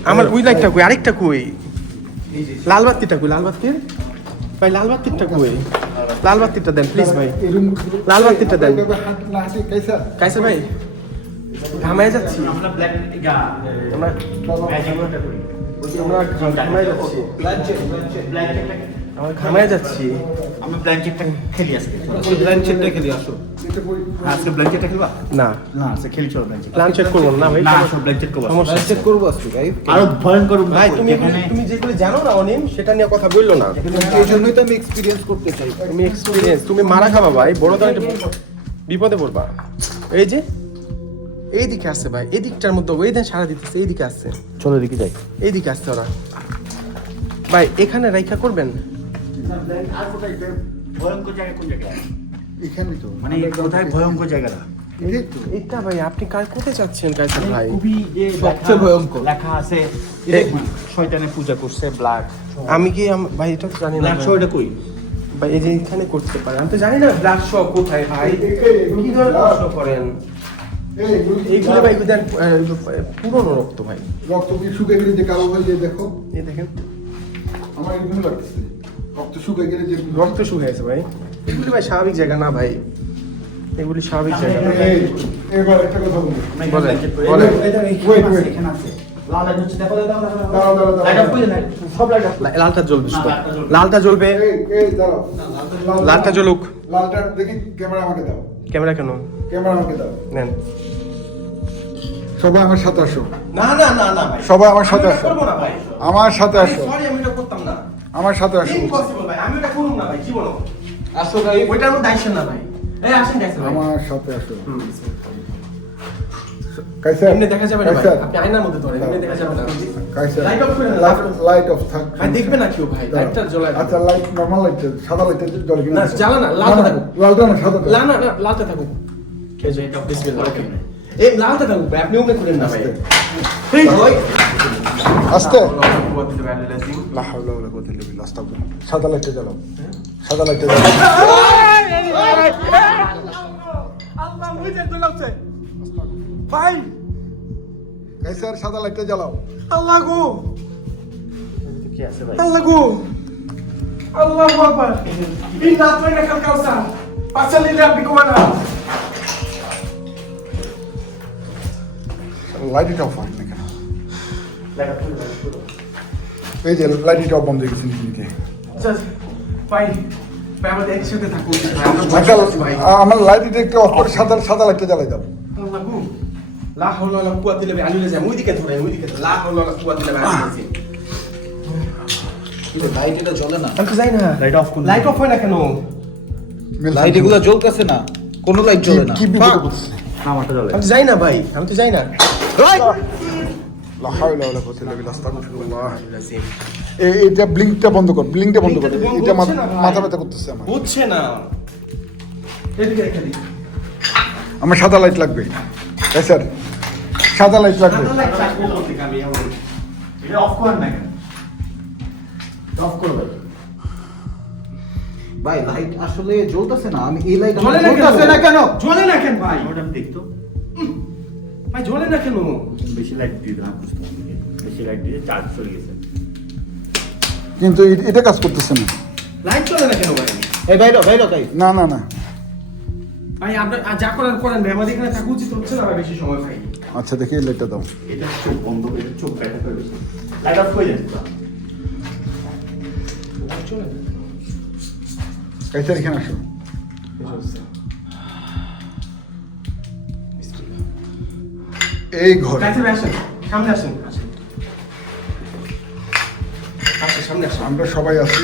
আমার ওই লাইটটা কই, আরেকটা কই, লাল বাতিটা কই, লাল বাতির ভাই, লাল বাতিরটা কই, লাল বাতিরটা দেন প্লিজ ভাই, লাল বাতিরটা দেন। কাইসার ভাই ঘামায় যাচ্ছি আমরা ব্ল্যাক আমরা, ম্যাজিক ওটা করি। আমরা ঘামায় যাচ্ছি, ব্ল্যাঙ্কেটটা আমরা ঘামায় যাচ্ছি। আমি ব্ল্যাঙ্কেটটা খেলি আজকে। ব্ল্যাঙ্কেটটা খেলি আসো। আজকে ব্ল্যাঙ্কেটটা খেলবা? না না আজকে খেলি চলো ব্ল্যাঙ্কেট। প্ল্যান চেক করবো না ভাই, না আসো ব্ল্যাঙ্কেট করবো। সমস্যা। চেক করবো আজকে গাইড। আরো ভয়ঙ্কর ভাই তুমি তুমি যেগুলো জানো না অনিম, সেটা নিয়ে কথা বললো না। এই জন্যই তো আমি এক্সপিরিয়েন্স করতে চাই। তুমি এক্সপিরিয়েন্স, তুমি মারা খাবা ভাই, বড় ধরনের বিপদে পড়বা। এই যে এইদিকে আসছে ভাই, এদিকটার মধ্যে ওই দিন সারা দিতেছে, এইদিকে আসছে, চলো এদিকে যাই। এইদিকে আসছে ওরা ভাই। এখানে রাইখা করবেন আর কোথায় ভয়ঙ্কর জায়গা কোন জায়গায়? এখানে তো মানে কোথায় ভয়ঙ্কর জায়গাটা? এই তো। এটা ভাই আপনি কার কোথায় যাচ্ছেন কাইসার ভাই? খুবই যে সবচেয়ে ভয়ঙ্কর। লেখা আছে শয়তানের পূজা করছে ব্ল্যাক আমি কি ভাই এটা তো জানি না ব্ল্যাক ভাই। শয়টা কই ভাই এই যে এখানে করতে পারে, আমি তো জানি না ব্লাড শো কোথায় ভাই, কি ধরনের প্রশ্ন করেন এইগুলো ভাই? এগুলো দেন পুরনো রক্ত ভাই, রক্ত কি শুকিয়ে গেলে যে কালো হয়ে যায় দেখো, এই দেখেন আমার এরকম লাগতেছে। রক্ত শুকিয়ে গেলে যে রক্ত শুকিয়েছে ভাই। এগুলি ভাই স্বাভাবিক জায়গা না ভাই, এগুলি স্বাভাবিক জায়গা না। এবার একটা কথা বলি, বলেন, বলেন। ওয়েট ওয়েট এখানে আছে লাল লাইট হচ্ছে দেখো দাও দাঁড়াও, দাঁড়াও, দাঁড়াও। লাইট অফ করে দেন সব লাইট অফ লালটা জ্বলবে না, শুধু। লালটা জ্বলবে। লালটা জ্বলবে, এই দাঁড়াও, লালটা জ্বলুক। লালটা দেখি, ক্যামেরা আমাকে দাও, ক্যামেরা কেন ক্যামেরা আমাকে দাও। নেন। সবাই আমার সাথে আসো, না না না না ভাই, সবাই আমার সাথে আমি এটা আসো, করবো না ভাই। আমার সাথে আসো, সরি আমি এটা করতাম না, আমার সাথে আসো, ইম্পসিবল ভাই, আমি এটা করব না ভাই জীবনও। আসো ভাই, ওইটার মধ্যে আইসেন না ভাই। এই আসেন কাইসার ভাই। আমার সাথে আসো। হুম। কাইসার, এমনি দেখা যাবে না ভাই, কাইসার, আপনি আয়নার মধ্যে ধরেন, এমনি দেখা যাবে না। কাইসার, লাইট অফ করে দেন, লাইট অফ থাক। ভাই দেখবে না কেউ ভাই, লাইটটা জ্বলায় আচ্ছা, লাইট নরমাল লাইট, সাদা লাইট জ্বলে কিনা? না, জ্বালা না, লালটা থাকুক। লালটা না, সাদাটা। না না না, লালটা থাকুক। কে যে এটা বিসমিল্লাহ, ওকে। এই লালটা থাকুক ভাই, আপনি ওমনে করেন না ভাই। এই ভাই আস্তে। আস্তে। লা হাওলা ওয়ালা কুওয়াতা ইল্লা বিল্লাহ, আস্তাগফিরুল্লাহ। সাদা লাইটটা জ্বালাও, সাদা লাইটটা জ্বালাও। আল্লাহ মুঝে দুলাছে ভাই, কাইসার, সাদা লাইটটা জ্বালাও। আল্লাহ গো, কি আছে ভাই আল্লাহ গো, আল্লাহু আকবার। ইন্না আতাইনাকাল কাউসার ফাসাল্লি লিরাব্বিকা ওয়ানহার। লাইটটা অফ হয় না কেন? লাইট অফ করে দাও। এই যে লাইটটা বন্ধ হয়ে গেছে নিজে। আচ্ছা ভাই, ভাই আমাদের একসাথে থাকুন ভাই, আমরা আচ্ছা, বসে আছি ভাই। আমার লাইটটা একটু অফ করে সাদা লাইটটা জ্বালাই দাও। আল্লাহ গো, লা হাওলা ওয়ালা কুওয়াতা ইল্লা বিল্লাহ। আলিলে যাই, ওইদিকে ধরেন, ওইদিকে ধরেন। লা হাওলা ওয়ালা কুওয়াতা ইল্লা বিল্লাহ। লাইট এটা জ্বলে না, আমি তো যাই না, লাইট অফ করুন লাইট অফ হয় না কেন? লাইট এগুলো জ্বলতেছে না, কোনো লাইট জ্বলে না। কি বিপদ করছে? না আমারটা জ্বলে আমি তো যাই না ভাই, আমি তো যাই না। লা হাওলা ওয়ালা কুওয়াতা ইল্লা বিল্লাহ, আস্তাগফিরুল্লাহ। এটা ব্লিংকটা বন্ধ কর, ব্লিংকটা বন্ধ কর। ব্লিংকটা বন্ধ এটা হচ্ছে না ভাই। মাথা ব্যথা করতেছে আমার। বুঝছে না, এদিকে রেখে দিই। আমার সাদা লাইট লাগবে। কাইসার, সাদা লাইট লাগবে। সাদা লাইট চাকবো বলতে আমি এখন। এটা অফ করেন না কেন অফ করবে। ভাই লাইট আসলে জ্বলতেছে না, আমি এই লাইট জ্বলে না কেন? জ্বলতেছে না কেন? জ্বলে না কেন ভাই? ওটা আমি দেখতো ভাই জ্বলে না কেন? বেশি লাইট দিয়ে দিলাম বুঝতে পারছি বেশি লাইট দিয়ে চার্জ চলে গেছে কিন্তু এটা কাজ করতেছে না। লাইট জ্বলে না কেন ভাই? এই বাইরে বাইরে তাই না না না, ভাই আপনি যা করেন করেন ভাই, আমাদের এখানে থাকা উচিত হচ্ছে না ভাই বেশি সময় ভাই। আচ্ছা দেখি এই লাইটটা দাও। এটা চোখ বন্ধ করে চোখ ব্যথা করে দিচ্ছে লাইট অফ করে দেন লাইট জ্বলে না। কাইসার, এখানে আসো। এই ঘরে কাছে আসেন, সামনে আসেন। আসেন, সামনে আসেন। আমরা সবাই আছি,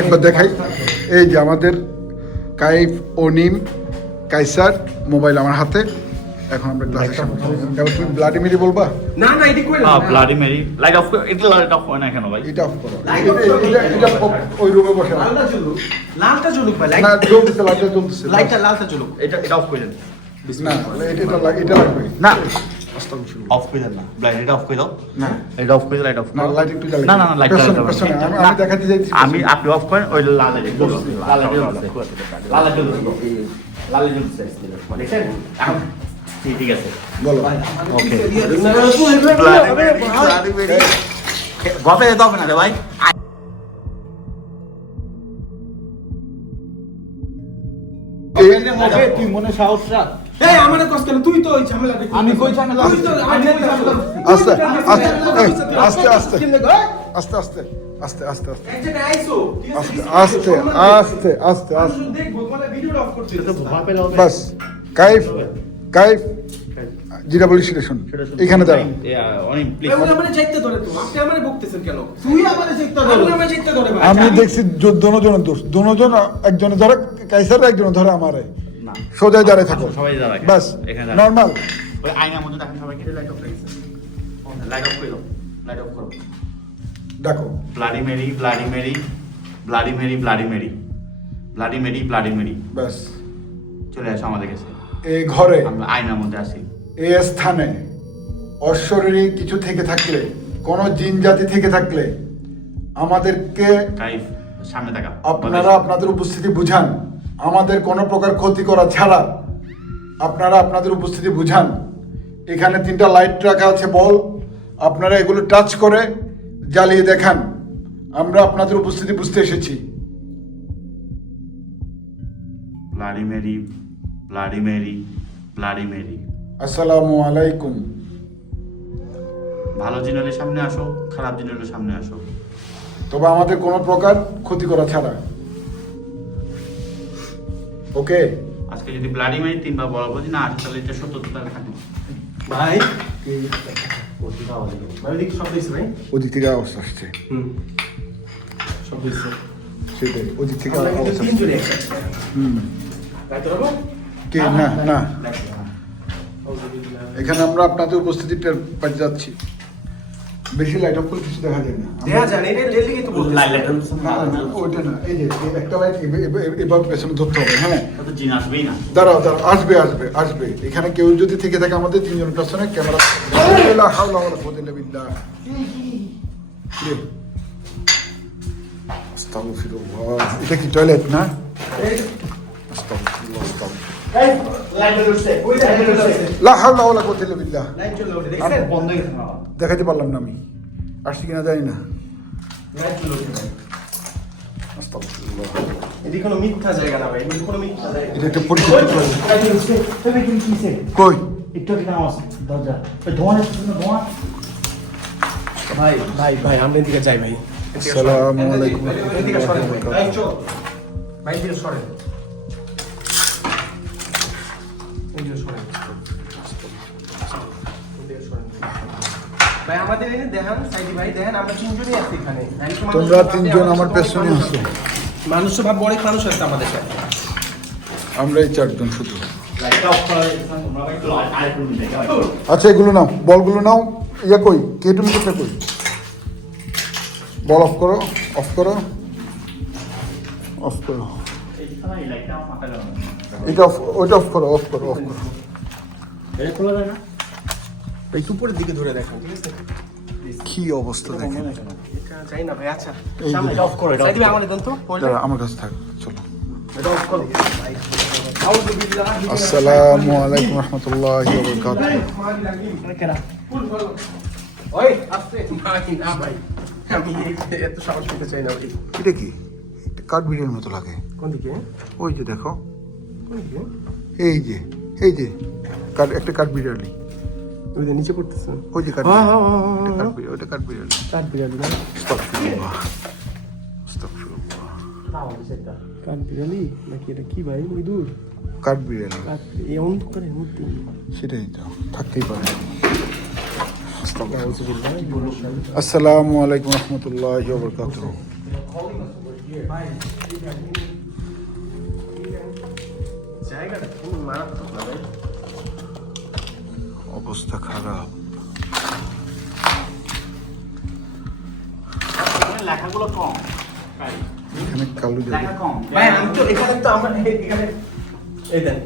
একবার দেখাই। এই যে আমাদের কাইফ, অনিম, কাইসার, মোবাইল আমার হাতে। এখন আমরা ক্লাসের সামনে। এবার তুমি ব্লাডি মেরি বলবা? না না, এটি কই না। ব্লাডি মেরি লাইট অফ করে এটা লাইট অফ হয় না কেন ভাই এটা অফ করো। Light off এটা ওই রুমে বসে না। লালটা জ্বলুক, লালটা জ্বলুক ভাই, না, লাইট জ্বলতেছে, লাইটটা জ্বলতেছে। লাইটটা লালটা জ্বলুক। এটা অফ করে দেন না, এটা লাগবে না আস্তাগফিরুল্লাহ। অফ করে দেন না ব্লাইট এটা অফ করে দাও না এটা অফ করে লাইট অফ না, লাইট একটু জ্বালাই। না না না লাইট পেছনে, পেছনে। আমি দেখাতে চাইছি। আমি আপনি অফ করেন ওই লাল লাইট জ্বলছে লাল লাইট জ্বলছে লাল লাইট জ্বলছে লাল লাইট জ্বলছে দেখছেন এখন ঠিক আছে বলো। ওকে গবে যেতে হবে না রে ভাই তুই মনে সাহস রাখ। এই আমারে কষ্ট করে তুই তো ওই ঝামেলাটা করছিস। আমি কই ঝামেলা তুই তো করছি? আমি আমি ঝামেলা করছি? আস্তে আস্তে এই, আস্তে আস্তে কেমনে গো? আস্তে আস্তে আস্তে আস্তে আস্তে এক জায়গায় আইছো, ঠিক আছে? আস্তে আস্তে আস্তে আস্তে মানুষ দেখবো, তোমার ভিডিওটা অফ করতে বাস। কাইফ, কাইফ, যেটা বলি সেটা শুন। এখানে দাঁড়া। অনেক প্লিজ ভাই, ওরা আমারে যাইতে ধরে তো। আপনি আমারে বকতেছেন কেন? তুই আমারে চিন্তা আপনি ধরো। আমারে যাইতে ধরে ভাই। আমি দেখছি দোনোজনের দোষ। দোনোজন, একজনে ধরে কাইসার, একজনে ধরে আমারে। না সোজাই দাঁড়ায় থাকো, সবাই দাঁড়ায়। বাস, এখানে দাঁড়ায়। নর্মাল। ওই আয়নার মধ্যে দেখেন সবাই কেটে লাইট অফ হয়েছে লাইট অফ করে দাও লাইট অফ করো ডাকো। Bloody Mary bloody Mary bloody Mary bloody Mary bloody Mary bloody Mary বাস। চলে আসো আমাদের কাছে এই ঘরে, আমরা আয়নার মধ্যে আসি। এই স্থানে অশরীরী কিছু থেকে থাকলে, কোনো জিন জাতি থেকে থাকলে আমাদেরকে গাইস সামনে তাকা। আপনারা আপনাদের উপস্থিতি বুঝান। আমাদের কোনো প্রকার ক্ষতি করা ছাড়া আপনারা আপনাদের উপস্থিতি বুঝান। এখানে 3টা লাইট রাখা আছে, বল, আপনারা এগুলো টাচ করে জ্বালিয়ে দেখান। আমরা আপনাদের উপস্থিতি বুঝতে এসেছি। Bloody Mary, bloody Mary, bloody Mary. আসসালামু আলাইকুম। ভালো জিনিসের সামনে আসো, খারাপ জিনিসের সামনে আসো। তবে আমাদের কোনো প্রকার ক্ষতি করা ছাড়া। ওকে? আজকে যদি ব্লাডি মেরি 3বার বলবো যে না আসে, তাহলে এটা সত্যতা থাকবে। ভাই ভাই ওদিকে সব দিয়েছে ভাই। ওদিক থেকে আওয়াজ আসছে। সব দিয়েছে। সেটাই, ওদিক থেকে আমরা আওয়াজ কিন্তু আসছে। তিনজনই একসাথে। হুম। রাইতে পারবো? কে? না না, আউযুবিল্লাহ। এখানে আমরা আপনাদের উপস্থিতি টের পাই যাচ্ছি। বেশি লাইট অফ করে কিছু দেখা যায় না। দেখা যান, এটা লেলিকে তো বলতেছি। না না, ওইটা না, এই যে এই একটা লাইট এবার পেছনে ধরতে হবে। হ্যাঁ, তো জিন আসবেই না। দাঁড়াও দাঁড়াও, আসবে আসবে আসবে। এখানে কেউ যদি থেকে থাকে আমাদের 3 জনের পেছনে ক্যামেরা। লা হাওলা ওয়ালা কুওয়াতা ইল্লা বিল্লাহ। রে, আস্তাগফিরুল্লাহ। এটা কি টয়লেট না? আস্তাগফিরুল্লাহ, আস্তাগফিরুল্লাহ। এই লাইট জ্বলছে। ওই লাইট জ্বলছে। লা হাওলা ওয়ালা কুওয়াতা ইল্লা বিল্লাহ। লাইট জ্বলছে ওটা দেখছেন? বন্ধ হয়ে গেছে না। দেখাতে পারলাম না আমি, আসছি কিনা জানি না। লাইট জ্বলছে ভাই। আস্তাগফিরুল্লাহ। এদিকে কোনো মিথ্যা জায়গা না ভাই, এদিকে কোনো মিথ্যা জায়গা না। এটা একটা পরিচিত টয়লেট। লাইট জ্বলছে। তুমি কি কিসে কই? একটু কি নাম আছে দরজা ওই ধোঁয়া আসছে না ধোঁয়া ভাই ভাই ভাই আমরা এদিকে যাই ভাই। আসসালামু আলাইকুম। এদিকে সরেন ভাই। ভাই চল। ভাই এদিকে সরেন। এদিকে সরেন। এদিকে সরেন। ভাই আমাদের এনে দেখেন, সাইদি ভাই দেখেন, আমরা 3 জনই আছি এখানে। তোমরা 3 জন আমার পেছনে আছো। মানুষ তো ভাব অনেক মানুষ আছে আমাদের সাথে। আমরা এই 4 জন শুধু। লাইটটা অফ করা হয়েছে, তোমরা ভাই একটু আরেকটু দেখে ভাই। আচ্ছা, এগুলো নাও, বলগুলো নাও। ইয়া কই? কেটুম কোথায় কই? বল অফ করো, অফ করো, অফ করো। এই লাইটটা মাথা গরম। এটা অফ, ওইটা অফ করো, অফ করো, অফ করো। এটা খোলা যায় না একটু উপরের দিকে ধরে দেখেন, ঠিক আছে? কি অবস্থা দেখেন। এটা যাই না ভাই, আচ্ছা। এই যে। সামনে এটা অফ করো এটা সাইদি ভাই আমাদের দেন তো। দাঁড়া, আমার কাছে থাক, চলো। এটা অফ করো। আউযুবিল্লাহ। আসসালামু আলাইকুম রাহমাতুল্লাহি ওয়া বারাকাতুহু। কেনা ওই আস্তে ভাই, না ভাই, আমি এত সাহস পেতে চাই না ভাই। এটা কি? কাঠবিড়ের মতো লাগে। কোন দিকে? ওই যে দেখো, কোন দিকে? এই যে একটা কাঠবিড়ালি। ওই যে নিচে পড়তেছে। ওই যে হ্যাঁ, হ্যাঁ, হ্যাঁ, হ্যাঁ, হ্যাঁ। কাঠবিড়ালি, ওইটা কাঠবিড়ালি। কাঠ বিড়ালি না? আস্তাগফিরুল্লাহ, আস্তাগফিরুল্লাহ। কাঠ বিড়ালি নাকি এটা কি ভাই? ইঁদুর? কাঠবিড়ালি, কাঠ, এই অন্ধকারের মধ্যে। সেটাই তো, থাকতেই পারে। আউযুবিল্লাহ। আসসালামু আলাইকুম রহমতুল্লাহি ওয়া বারাকাতুহু। জায়গাটা খুব মারাত্মক না ভাই? অবস্থা খারাপ। এখানে লেখাগুলো কম ভাই, এখানে কালো লেখা জায়গা। কম। ভাই আমি তো এখানে তো আমরা এখানে এই দেন।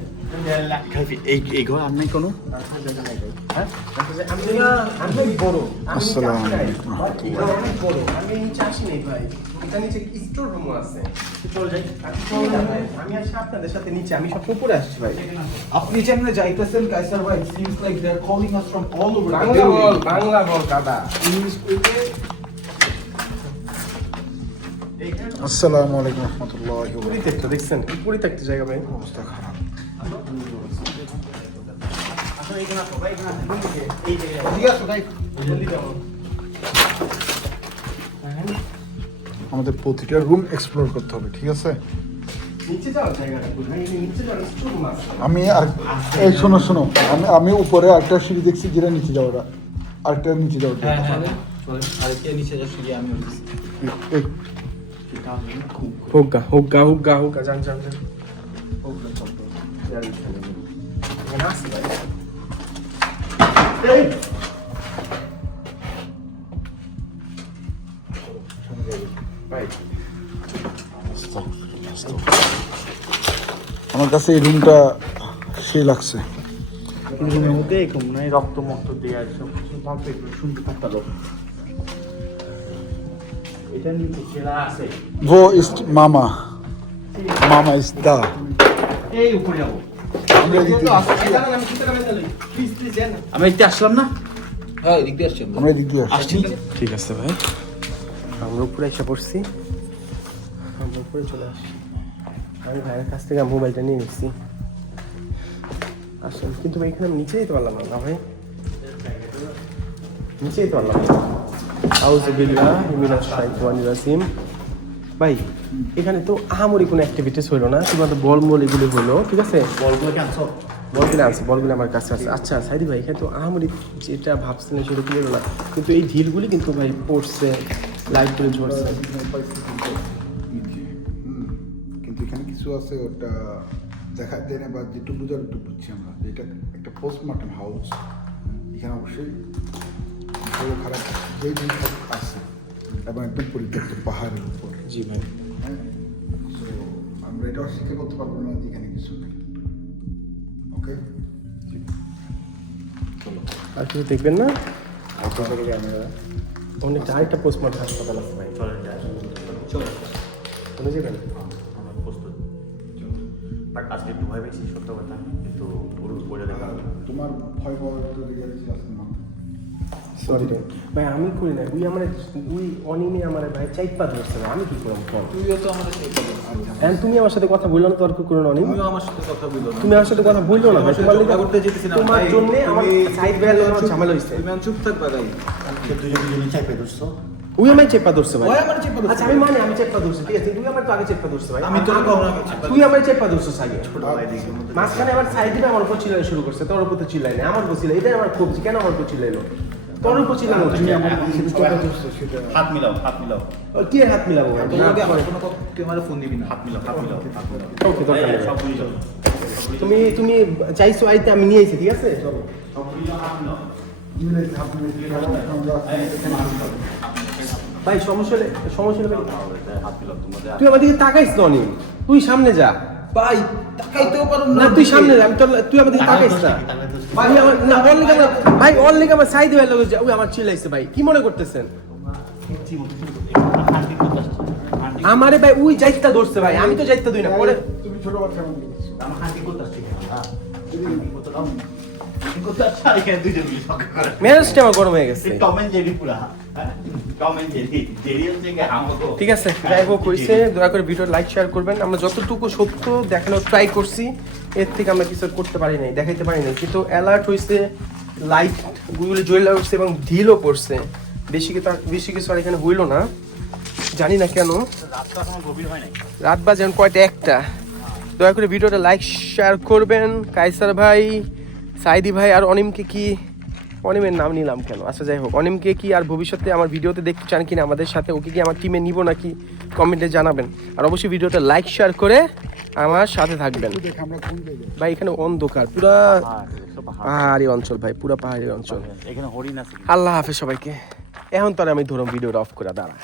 এই ঘর আর নাই কোনো? হ্যাঁ? আমি অনেক বড়। আমি নিচে আসসালামু আসি নাই। আলাইকুম। এটা অনেক বড়। আমি নিচে আসি নাই ভাই। এটা নিচে স্টোর রুমও আছে। চলে যাই আমি চলে না ভাই। আমি আসি আপনাদের সাথে নিচে। আমি সব উপরে আসছি ভাই। আপনি যেমন যাইতেছেন কাইসার ভাই, it seems like they're calling us from all over the Bangla ball, building. Bangla বল দাদা। English speaking. আসসালামু আলাইকুম রহমতুল্লাহি ওয়া বারাকাতুহু। পরিত্যক্ত দেখছেন? কি পরিত্যক্ত জায়গা ভাই? অবস্থা খারাপ। আসলে এখানে আসো ভাই, এখানে আসো। কোন দিকে? এই জায়গায়। ঠিক আছে ভাই। কোন দিকে যাবো? আমাদের প্রতিটা রুম এক্সপ্লোর করতে হবে, ঠিক আছে? নিচে যাওয়ার জায়গাটা কোথায়? এই নিচে যাওয়ার স্টোর রুম আছে। আমি এই শোনো শোনো, আমি উপরে একটা সিঁড়ি দেখছি, যেটা নিচে যাওয়াটা, আরেকটা নিচে যাওয়াটা। আর কে নিচে যাচ্ছে গিয়ে আমি এই হোগা হোগা হোগা হোগা জান জান জান হোগা চলতো জানি এখানে আসি ভাই এই ভাই আমার কাছে এই রুমটা সেই লাগছে। রুমের মধ্যে এরকম মানে রক্ত মক্ত দেওয়া সব কিছু ভাবতে একটু সুন্দর থাকতো। এটা নিয়ে তো ছেলা আছে। Wo ist Mama? Mama ist da. এই উপরে যাবো। আমরা এদিক দিয়ে আমি একটু আসলাম না? হ্যাঁ এদিক দিয়ে আসছি আমরা। আমরা এদিক দিয়ে আসছি। আসছি। ঠিক আছে ভাই, আমরা উপরে এসে পড়ছি, আমরা উপরে চলে আসছি। আমি ভাইয়ের কাছ থেকে মোবাইলটা নিয়ে নিচ্ছি আসলে, কিন্তু ভাই এখানে আমি নিচে যেতে পারলাম না ভাই, নিচে যেতে পারলাম না। আউযুবিল্লাহ মিনাশ শাইতানির রাজিম। ভাই এখানে তো আহামরি কোনো অ্যাক্টিভিটিস হলো না, শুধুমাত্র বল এগুলো হলো, ঠিক আছে? বলগুলো কি আনছো? বলগুলো আছে, বলগুলো আমার কাছে আছে। আচ্ছা সাইদি ভাই, এখানে তো আহামরি যেটা ভাবছিলেন সেটা কি হলো না, কিন্তু এই ঢিলগুলি কিন্তু ভাই পড়ছে, লাইটগুলো ঝরছে। কিন্তু এখানে কিছু আছে ওটা দেখা যায় না, বা যেটু বুঝার একটু বুঝছি আমরা, যে এটা একটা পোস্টমর্টম হাউস। এখানে অবশ্যই ভালো খারাপ যেই জিনিস আছে, এবং একদম পরিত্যক্ত পাহাড়ের উপর। জি ভাই, হ্যাঁ, তো আমরা এটা অস্বীকার করতে পারবো না যে এখানে কিছু নেই। ওকে, চলো। আর কিছু দেখবেন না? অনেকটা আরেকটা পোস্টমর্টম হাসপাতাল আছে ভাই, চলেন যাই। চলো। শুনে যাবেন? আমরা প্রস্তুত। বাট আজকে একটু ভয় পেয়েছি সত্য কথা, কিন্তু পুরুষ বলে দেখা হবে। তোমার ভয় পাওয়ার তো রিয়ালিটি আছে না। সরি ভাই, আমি করি না, উই অনিমে আমার ভাই চাইপা ধরছে ভাই, আমি কি করলাম ফোন? তুইও তো আমাদের সাথে কথা বল। এন্ড তুমি আমার সাথে কথা বললো না, তর্ক করো না অনিম। তুমিও আমার সাথে কথা বলো না। তুমি আমার সাথে কথা বললো না ভাই, তোমার ঝগড়া করতে যেতেছি না। তোমার ভাই, জন্য আমার তুমি- সাইড বেয়ার আমার ঝামেলা হইছে। তুমি আমি চুপ থাকবা গাই। দুজনে চাইপে ধরছো। উই আমার চেপা ধরছে ভাই। ওই আমার চেপা ধরছে। আচ্ছা আমি মানে আমি চেপা ধরছি, ঠিক আছে, তুই আমার তো আগে চেপা ধরছে ভাই। আমি তোর কম না, আমি চেপা তুই আমার চেপা ধরছিস আগে। ছোট ভাই দেখে মতো। মাঝখানে আবার সাইড দিবে আমার উপর চিল্লানো শুরু করছে, তোর উপর তো চিল্লাই না, আমার উপর চিল্লাই, এটাই আমার খুব, কেন আমার উপর চিল্লাইলো? তোর উপর চিল্লানো তুমি আমার এখন সেটা সবাই চেপা ধরছো, সেটা হাত মিলাও, হাত মিলাও। কি হাত মিলাবো ভাই? তোর লগে আমার কোনো কথা, তুই আমার ফোন দিবি না। হাত মিলাও, হাত মিলাও, হাত মিলাও। ওকে, দরকার নেই। সব বুঝে যাও। তুমি চাইছো আইতে, আমি নিয়ে আইছি, ঠিক আছে? সব বুঝে যাও, হাত মিলাও। ইংরেজি হাত মিলিয়ে আমরা এখানে আসতাম। ভাই সমস্যা হলে ভাই, হাত মিলাও তোমাদের। তুই আমার দিকে তাকাইস না অনিম, তুই সামনে যা। ভাই তাকাইতেও পারো না তুই সামনে যা, তুই আমার দিকে তাকাইস না। ভাই আমার না অল লিগে আমার, ভাই অল লিগে আমার সাইড ভাই লগে যা, ওই আমার চিল্লাইছে ভাই, কি মনে করতেছেন? আমারে ভাই ওই যাইতা ধরছে ভাই, আমি তো যাইতা দুই না পরে। তুমি ছোট বাচ্চা মনে করছো। আমার হাঁটি করতে আসছি। হাঁটি করতে দাও। হাঁটি করতে আসছি, আর এখানে দুজন মিলে ঝগড়া করে। মেজাজটা আমার গরম হয়ে গেছে। টম এন্ড জেরি পুরা। হ্যাঁ? Tom and Jerry. জেরি হচ্ছে কি আমাকে। ঠিক আছে, যাই হোক হইছে, দয়া করে ভিডিও লাইক শেয়ার করবেন। আমরা যতটুকু সত্য দেখানোর ট্রাই করছি, এর থেকে আমরা কিছু করতে পারি নাই, দেখাইতে পারি নাই, কিন্তু অ্যালার্ট হইছে, লাইট গুলো জ্বলে উঠছে এবং ঢিলও পড়ছে। বেশি কিছু আর এখানে হইলো না, জানি না কেন। রাতটা এখনো গভীর হয় নাই। রাত বাজে এখন কয়টা, একটা। দয়া করে ভিডিওটা লাইক শেয়ার করবেন। কায়সার ভাই, সাইদি ভাই আর অনিমকে কি, অনিমের নাম নিলাম কেন, আচ্ছা যাই হোক, অনিমকে কি আর ভবিষ্যতে আমার ভিডিওতে দেখতে চান কিনা আমাদের সাথে, ওকে কি আমার টিমে নিব নাকি কমেন্টে জানাবেন। আর অবশ্যই ভিডিওটা লাইক শেয়ার করে আমার সাথে থাকবেন। দেখ আমরা কোন জায়গায় ভাই এখানে অন্ধকার, পুরা সব পাহাড়। পাহাড়ি অঞ্চল ভাই, পুরা পাহাড়ি অঞ্চল। এখানে হরিণ আছে। আল্লাহ হাফেজ সবাইকে। এখন তো আর আমি ধরুন ভিডিওটা অফ করে দাঁড়া।